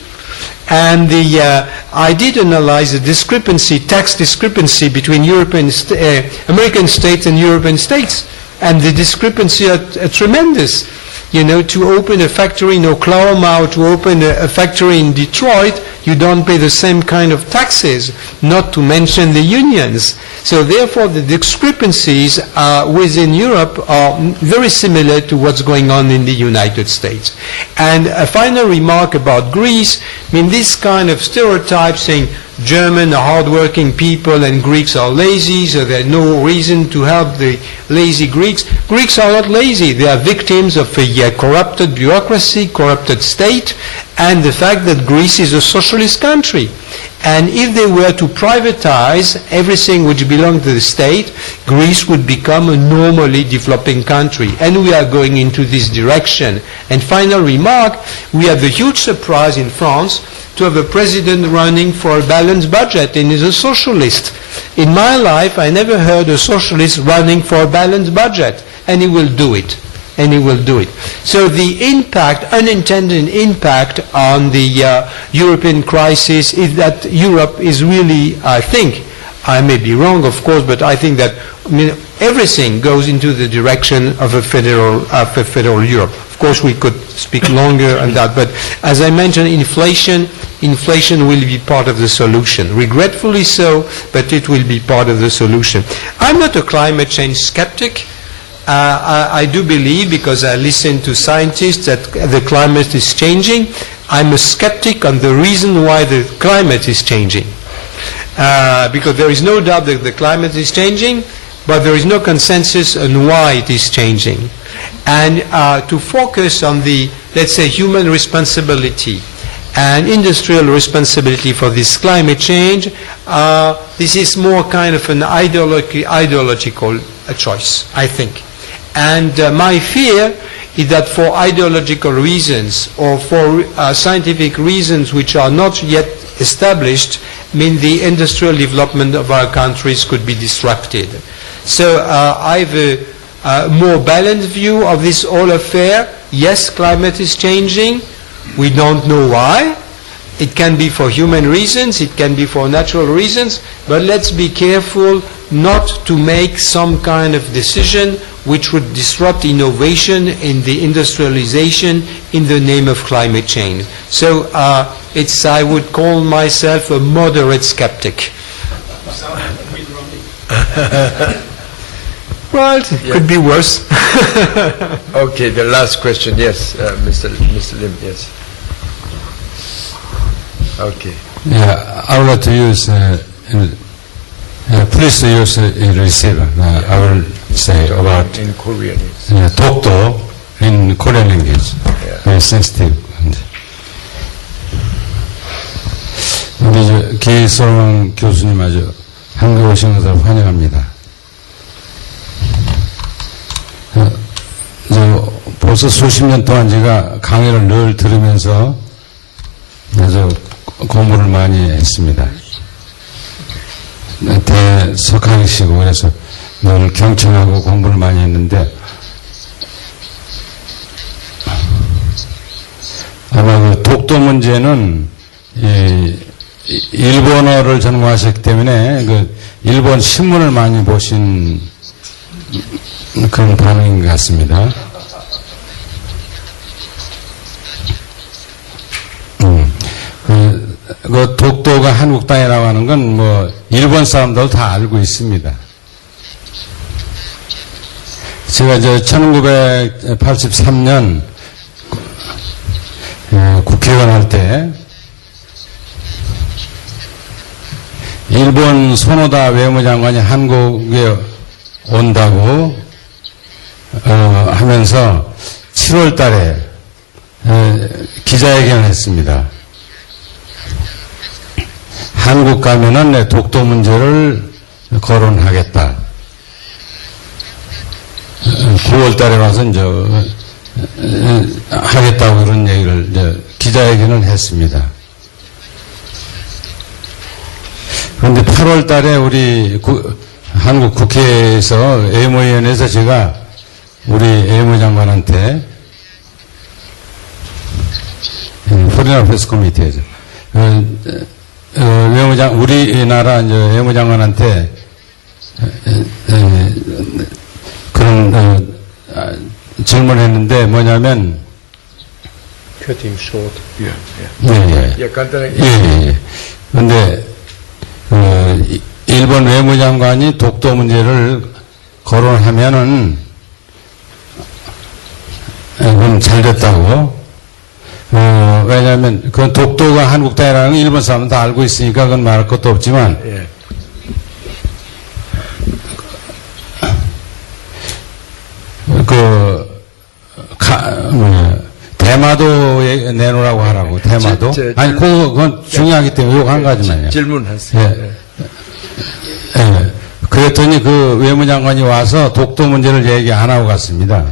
And I did analyze the tax discrepancy between American states and European states, and the discrepancy are tremendous. You know, to open a factory in Oklahoma or to open a factory in Detroit, you don't pay the same kind of taxes, not to mention the unions. So therefore, the discrepancies within Europe are very similar to what's going on in the United States. And a final remark about Greece, I mean, this kind of stereotype saying German are hardworking people and Greeks are lazy, so there's no reason to help the lazy Greeks. Greeks are not lazy. They are victims of a corrupted bureaucracy, corrupted state, and the fact that Greece is a socialist country. And if they were to privatize everything which belonged to the state, Greece would become a normally developing country. And we are going into this direction. And final remark, we have the huge surprise in France to have a president running for a balanced budget, and is a socialist. In my life, I never heard a socialist running for a balanced budget, and he will do it. and he will do it. So the impact, unintended impact on the European crisis is that Europe is really, I think, I may be wrong, of course, but I think that everything goes into the direction of a federal Europe. Of course, we could speak longer on that, but as I mentioned, inflation will be part of the solution. Regretfully so, but it will be part of the solution. I'm not a climate change skeptic. I do believe, because I listen to scientists, that the climate is changing. I'm a skeptic on the reason why the climate is changing. Because there is no doubt that the climate is changing, but there is no consensus on why it is changing. And to focus on the, let's say, human responsibility and industrial responsibility for this climate change, this is more kind of an ideological choice, I think. And my fear is that for ideological reasons or for scientific reasons which are not yet established, the industrial development of our countries could be disrupted. So I have a more balanced view of this whole affair. Yes, climate is changing. We don't know why. It can be for human reasons, it can be for natural reasons, but let's be careful not to make some kind of decision which would disrupt innovation in the industrialization in the name of climate change. So I would call myself a moderate skeptic. Well, it could be worse. Okay, the last question. Yes, Mr. Lim, yes. Okay. Yeah, I would like to use, please use a receiver. I will say about in Korean. 독도 in Korean language. Yeah. Very sensitive. 우리 기솔만 교수님 아주 한국에 오신 것을 환영합니다. 벌써 수십 년 동안 제가 강의를 늘 들으면서 아주 공부를 많이 했습니다. 대석학이시고 그래서 늘 경청하고 공부를 많이 했는데 아마 그 독도 문제는 일본어를 전공하셨기 때문에 그 일본 신문을 많이 보신 그런 반응인 것 같습니다. 그 독도가 한국 땅이라고 하는 건 뭐 일본 사람들도 다 알고 있습니다. 제가 1983년 국회의원 할 때 일본 소노다 외무장관이 한국에 온다고 하면서 7월 달에 기자회견을 했습니다. 한국 가면은 독도 문제를 거론하겠다. 9월 달에 와서 하겠다고 그런 얘기를 기자회견을 했습니다. 그런데 8월 달에 우리 한국 국회에서 외무위원회에서 제가 우리 외무장관한테 포리나 프레스 코미티에서 우리나라 외무장관한테 그런 질문을 했는데 뭐냐면 Cut him short. 예, 간단하게. 예. 그런데 일본 외무장관이 독도 문제를 거론하면은 그건 잘 됐다고. 왜냐하면 그건 독도가 한국 땅이라는 건 일본 사람은 다 알고 있으니까 그건 말할 것도 없지만 예. 대마도에 내놓으라고 하라고. 대마도. 아니 그건 중요하기 때문에 이거 한 가지만요. 질문하세요. 예. 예. 그랬더니 그 외무장관이 와서 독도 문제를 얘기 안 하고 갔습니다.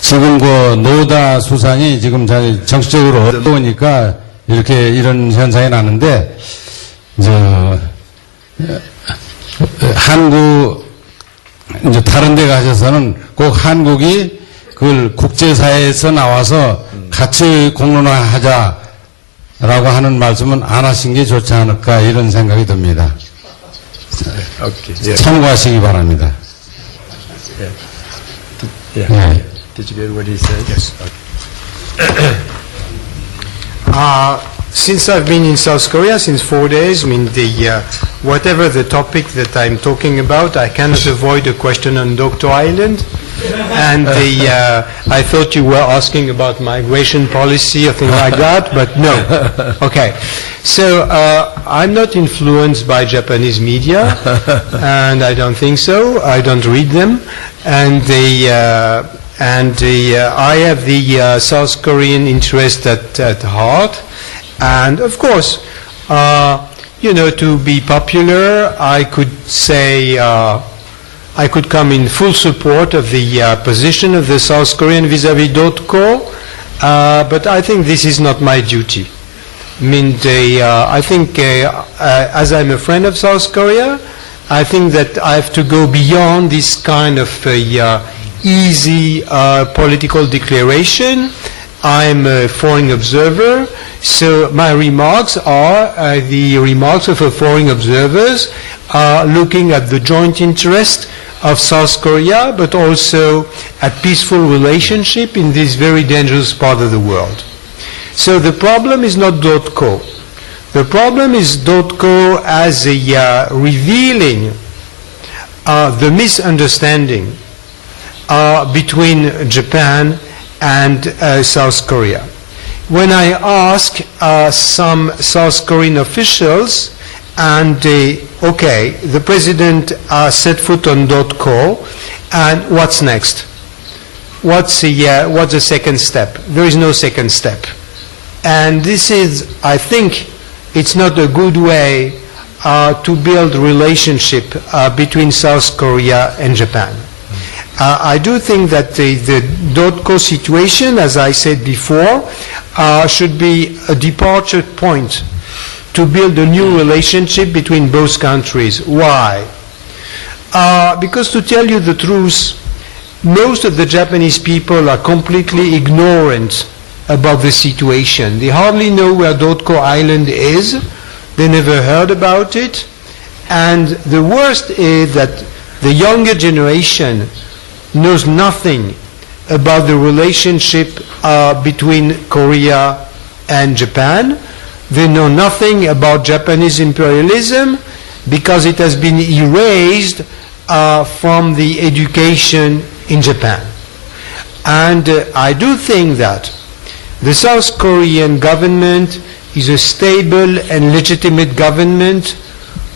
지금 그 노다 수상이 지금 정치적으로 어려우니까 이렇게 이런 현상이 나는데, 한국 이제 다른 데 가셔서는 꼭 한국이 그걸 국제사회에서 나와서 같이 공론화하자라고 하는 말씀은 안 하신 게 좋지 않을까 이런 생각이 듭니다. Okay. 참고하시기 바랍니다. Yeah. 예. Did you get what he said? Yes. Since I've been in South Korea since 4 days, I mean, whatever the topic that I'm talking about, I cannot avoid a question on Dokdo Island. And I thought you were asking about migration policy or things like that, but no. Okay. So I'm not influenced by Japanese media, and I don't think so. I don't read them. And I have the South Korean interest at heart. And of course, to be popular, I could say I could come in full support of the position of the South Korean vis-à-vis .co, but I think this is not my duty. I mean, I think as I'm a friend of South Korea, I think that I have to go beyond this kind of easy political declaration. I'm a foreign observer, so my remarks are the remarks of a foreign observers looking at the joint interest of South Korea, but also at peaceful relationship in this very dangerous part of the world. So the problem is not .co. The problem is .co as a revealing the misunderstanding between Japan and South Korea. When I ask some South Korean officials, and okay, the president set foot on .co, and what's next? What's the second step? There is no second step. And this is, I think, it's not a good way to build relationship between South Korea and Japan. I do think that the .co situation, as I said before, should be a departure point to build a new relationship between both countries. Why? Because to tell you the truth, most of the Japanese people are completely ignorant about the situation. They hardly know where .co Island is. They never heard about it. And the worst is that the younger generation knows nothing about the relationship between Korea and Japan. They know nothing about Japanese imperialism because it has been erased from the education in Japan. And I do think that the South Korean government is a stable and legitimate government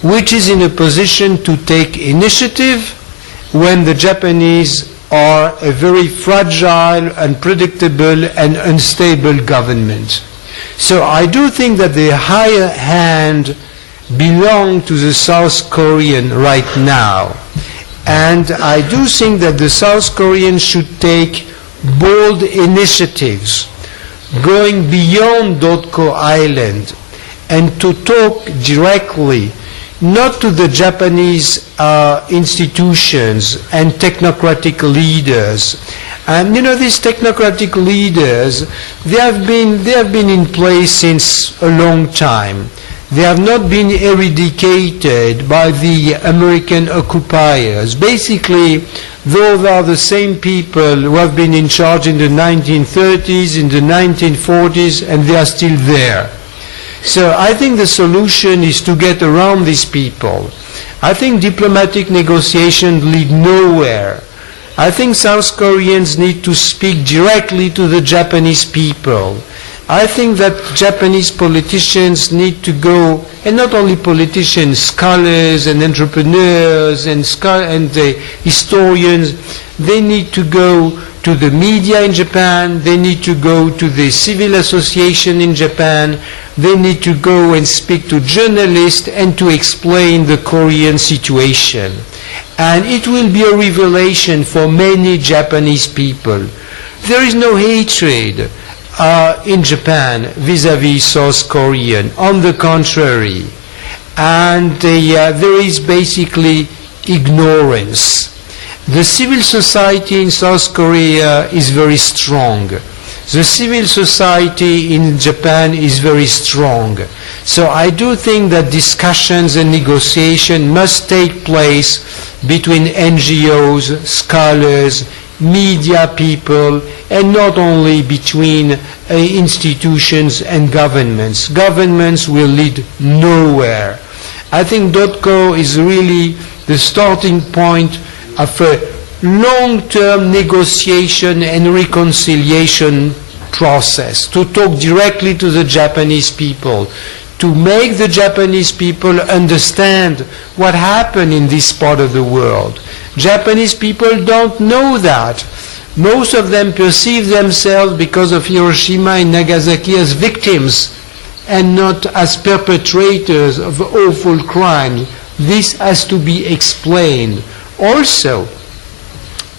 which is in a position to take initiative when the Japanese are a very fragile, unpredictable and unstable government. So I do think that the higher hand belongs to the South Korean right now. And I do think that the South Koreans should take bold initiatives going beyond .co Island and to talk directly not to the Japanese institutions and technocratic leaders. And these technocratic leaders, they have been in place since a long time. They have not been eradicated by the American occupiers. Basically, those are the same people who have been in charge in the 1930s, in the 1940s, and they are still there. So I think the solution is to get around these people. I think diplomatic negotiations lead nowhere. I think South Koreans need to speak directly to the Japanese people. I think that Japanese politicians need to go, and not only politicians, scholars and entrepreneurs and historians, they need to go to the media in Japan, they need to go to the civil association in Japan, they need to go and speak to journalists and to explain the Korean situation. And it will be a revelation for many Japanese people. There is no hatred in Japan vis-à-vis South Korean. On the contrary. And there is basically ignorance. The civil society in South Korea is very strong. The civil society in Japan is very strong. So I do think that discussions and negotiation must take place between NGOs, scholars, media people, and not only between institutions and governments. Governments will lead nowhere. I think .co is really the starting point of a long-term negotiation and reconciliation process, to talk directly to the Japanese people, to make the Japanese people understand what happened in this part of the world. Japanese people don't know that. Most of them perceive themselves, because of Hiroshima and Nagasaki, as victims and not as perpetrators of awful crime. This has to be explained. Also,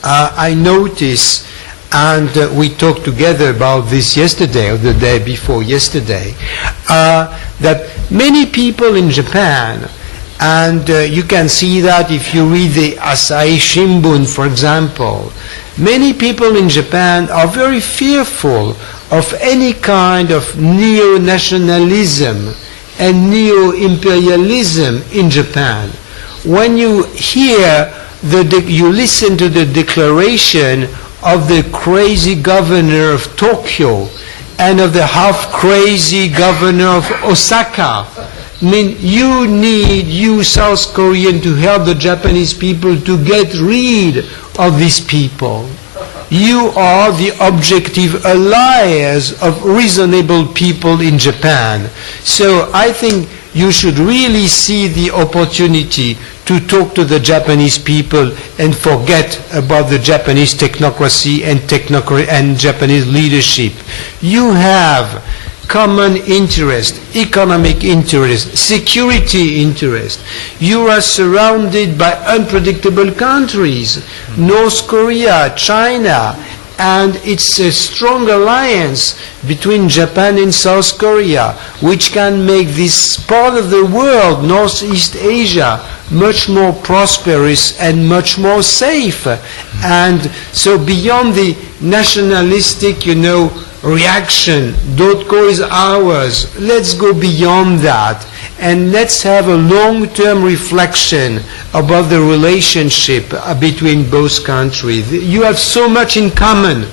I notice, and we talked together about this yesterday or the day before yesterday, that many people in Japan, and you can see that if you read the Asahi Shimbun, for example, many people in Japan are very fearful of any kind of neo-nationalism and neo-imperialism in Japan. When you hear, you listen to the declaration of the crazy governor of Tokyo and of the half-crazy governor of Osaka, I mean, you South Korean, to help the Japanese people to get rid of these people. You are the objective allies of reasonable people in Japan. So I think you should really see the opportunity to talk to the Japanese people and forget about the Japanese technocracy and Japanese leadership. You have common interest, economic interest, security interest. You are surrounded by unpredictable countries, North Korea, China, and it's a strong alliance between Japan and South Korea, which can make this part of the world, Northeast Asia, much more prosperous and much more safe. And so beyond the nationalistic, reaction, .co is ours, let's go beyond that. And let's have a long-term reflection about the relationship between both countries. You have so much in common,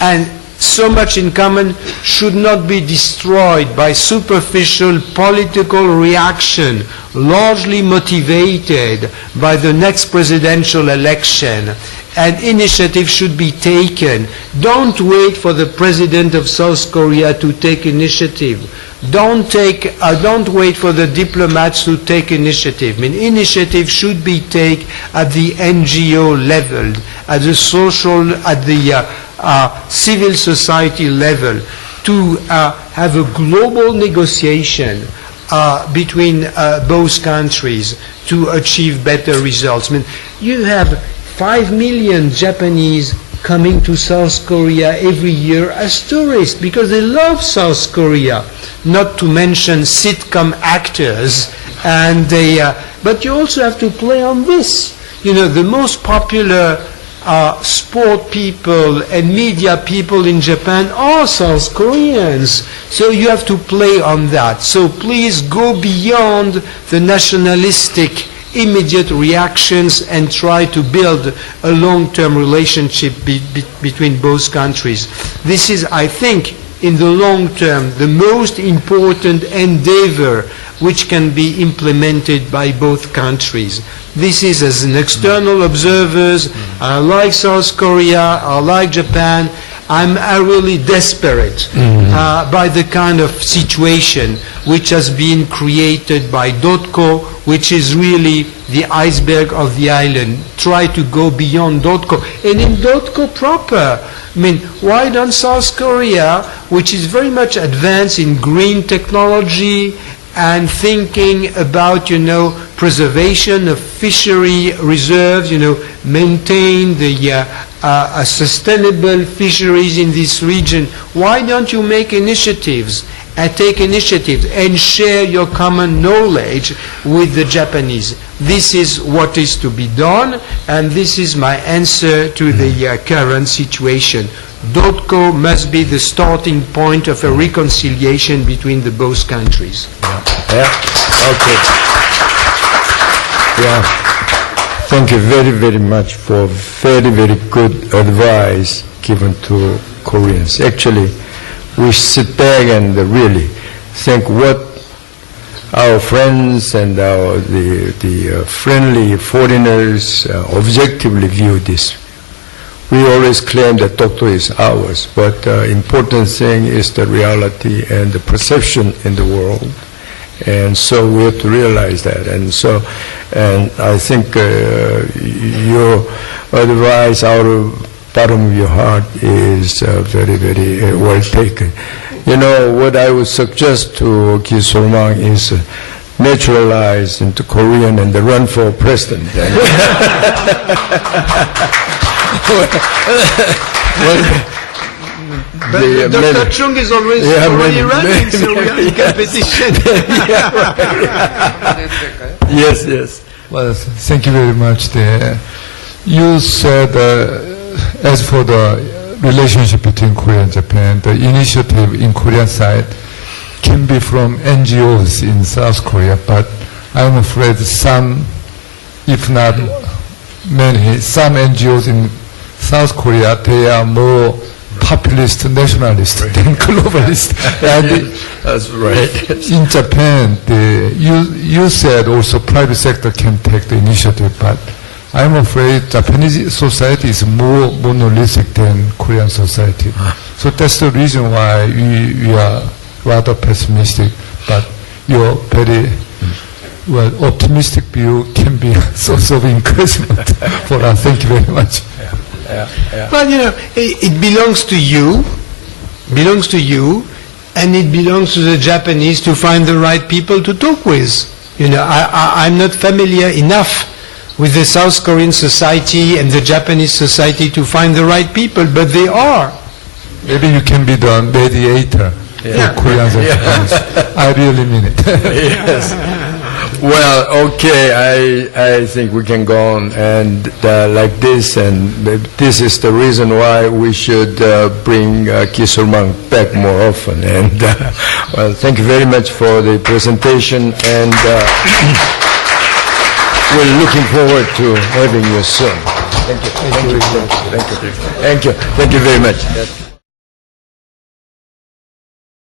and so much in common should not be destroyed by superficial political reaction, largely motivated by the next presidential election. And initiative should be taken. Don't wait for the president of South Korea to take initiative. Don't wait for the diplomats to take initiative. I mean, initiative should be taken at the NGO level, at the social, at the civil society level, to have a global negotiation between both countries to achieve better results. I mean, you have 5 million Japanese coming to South Korea every year as tourists because they love South Korea, not to mention sitcom actors. And but you also have to play on this. The most popular sport people and media people in Japan are South Koreans. So you have to play on that. So please go beyond the nationalistic immediate reactions and try to build a long-term relationship between both countries. This is, I think, in the long term, the most important endeavor which can be implemented by both countries. This is, as an external observers, I like South Korea, I like Japan, I'm really desperate by the kind of situation which has been created by .co, which is really the iceberg of the island. Try to go beyond .co. And in .co proper, I mean, why don't South Korea, which is very much advanced in green technology and thinking about, preservation of fishery reserves, maintain the sustainable fisheries in this region, why don't you make initiatives and take initiatives and share your common knowledge with the Japanese. This is what is to be done, and this is my answer to the current situation. DOTCO must be the starting point of a reconciliation between the both countries. Yeah. Okay. Yeah. Thank you very, very much for very, very good advice given to Koreans. Actually, we sit back and really think what our friends and the friendly foreigners objectively view this. We always claim that doctor is ours, but important thing is the reality and the perception in the world. And so we have to realize that. And I think your advice out of bottom of your heart is very, very well taken. You know, what I would suggest to Ki Sorman is naturalize into Korean and run for president. But Dr. Chung is already running, so we are in competition. Yes, yes. Well, thank you very much. You said, as for the relationship between Korea and Japan, the initiative in Korean side can be from NGOs in South Korea, but I'm afraid some, if not many, some NGOs in South Korea, they are more populist, nationalist than globalist. And That's right. in Japan, you said also private sector can take the initiative, but I'm afraid Japanese society is more monolithic than Korean society. So that's the reason why we are rather pessimistic, but your very optimistic view can be a source of encouragement for us. Thank you very much. Well, you know, it belongs to you, and it belongs to the Japanese to find the right people to talk with. You know, I'm not familiar enough with the South Korean society and the Japanese society to find the right people, but they are. Maybe you can be the mediator for Koreans and Japanese. I really mean it. Yes. Well, okay, I think we can go on and like this, and this is the reason why we should bring Ki Sorman back more often. And well, thank you very much for the presentation, and we're looking forward to having you soon. Thank you. Thank you. Thank you. Thank you. Thank you very much.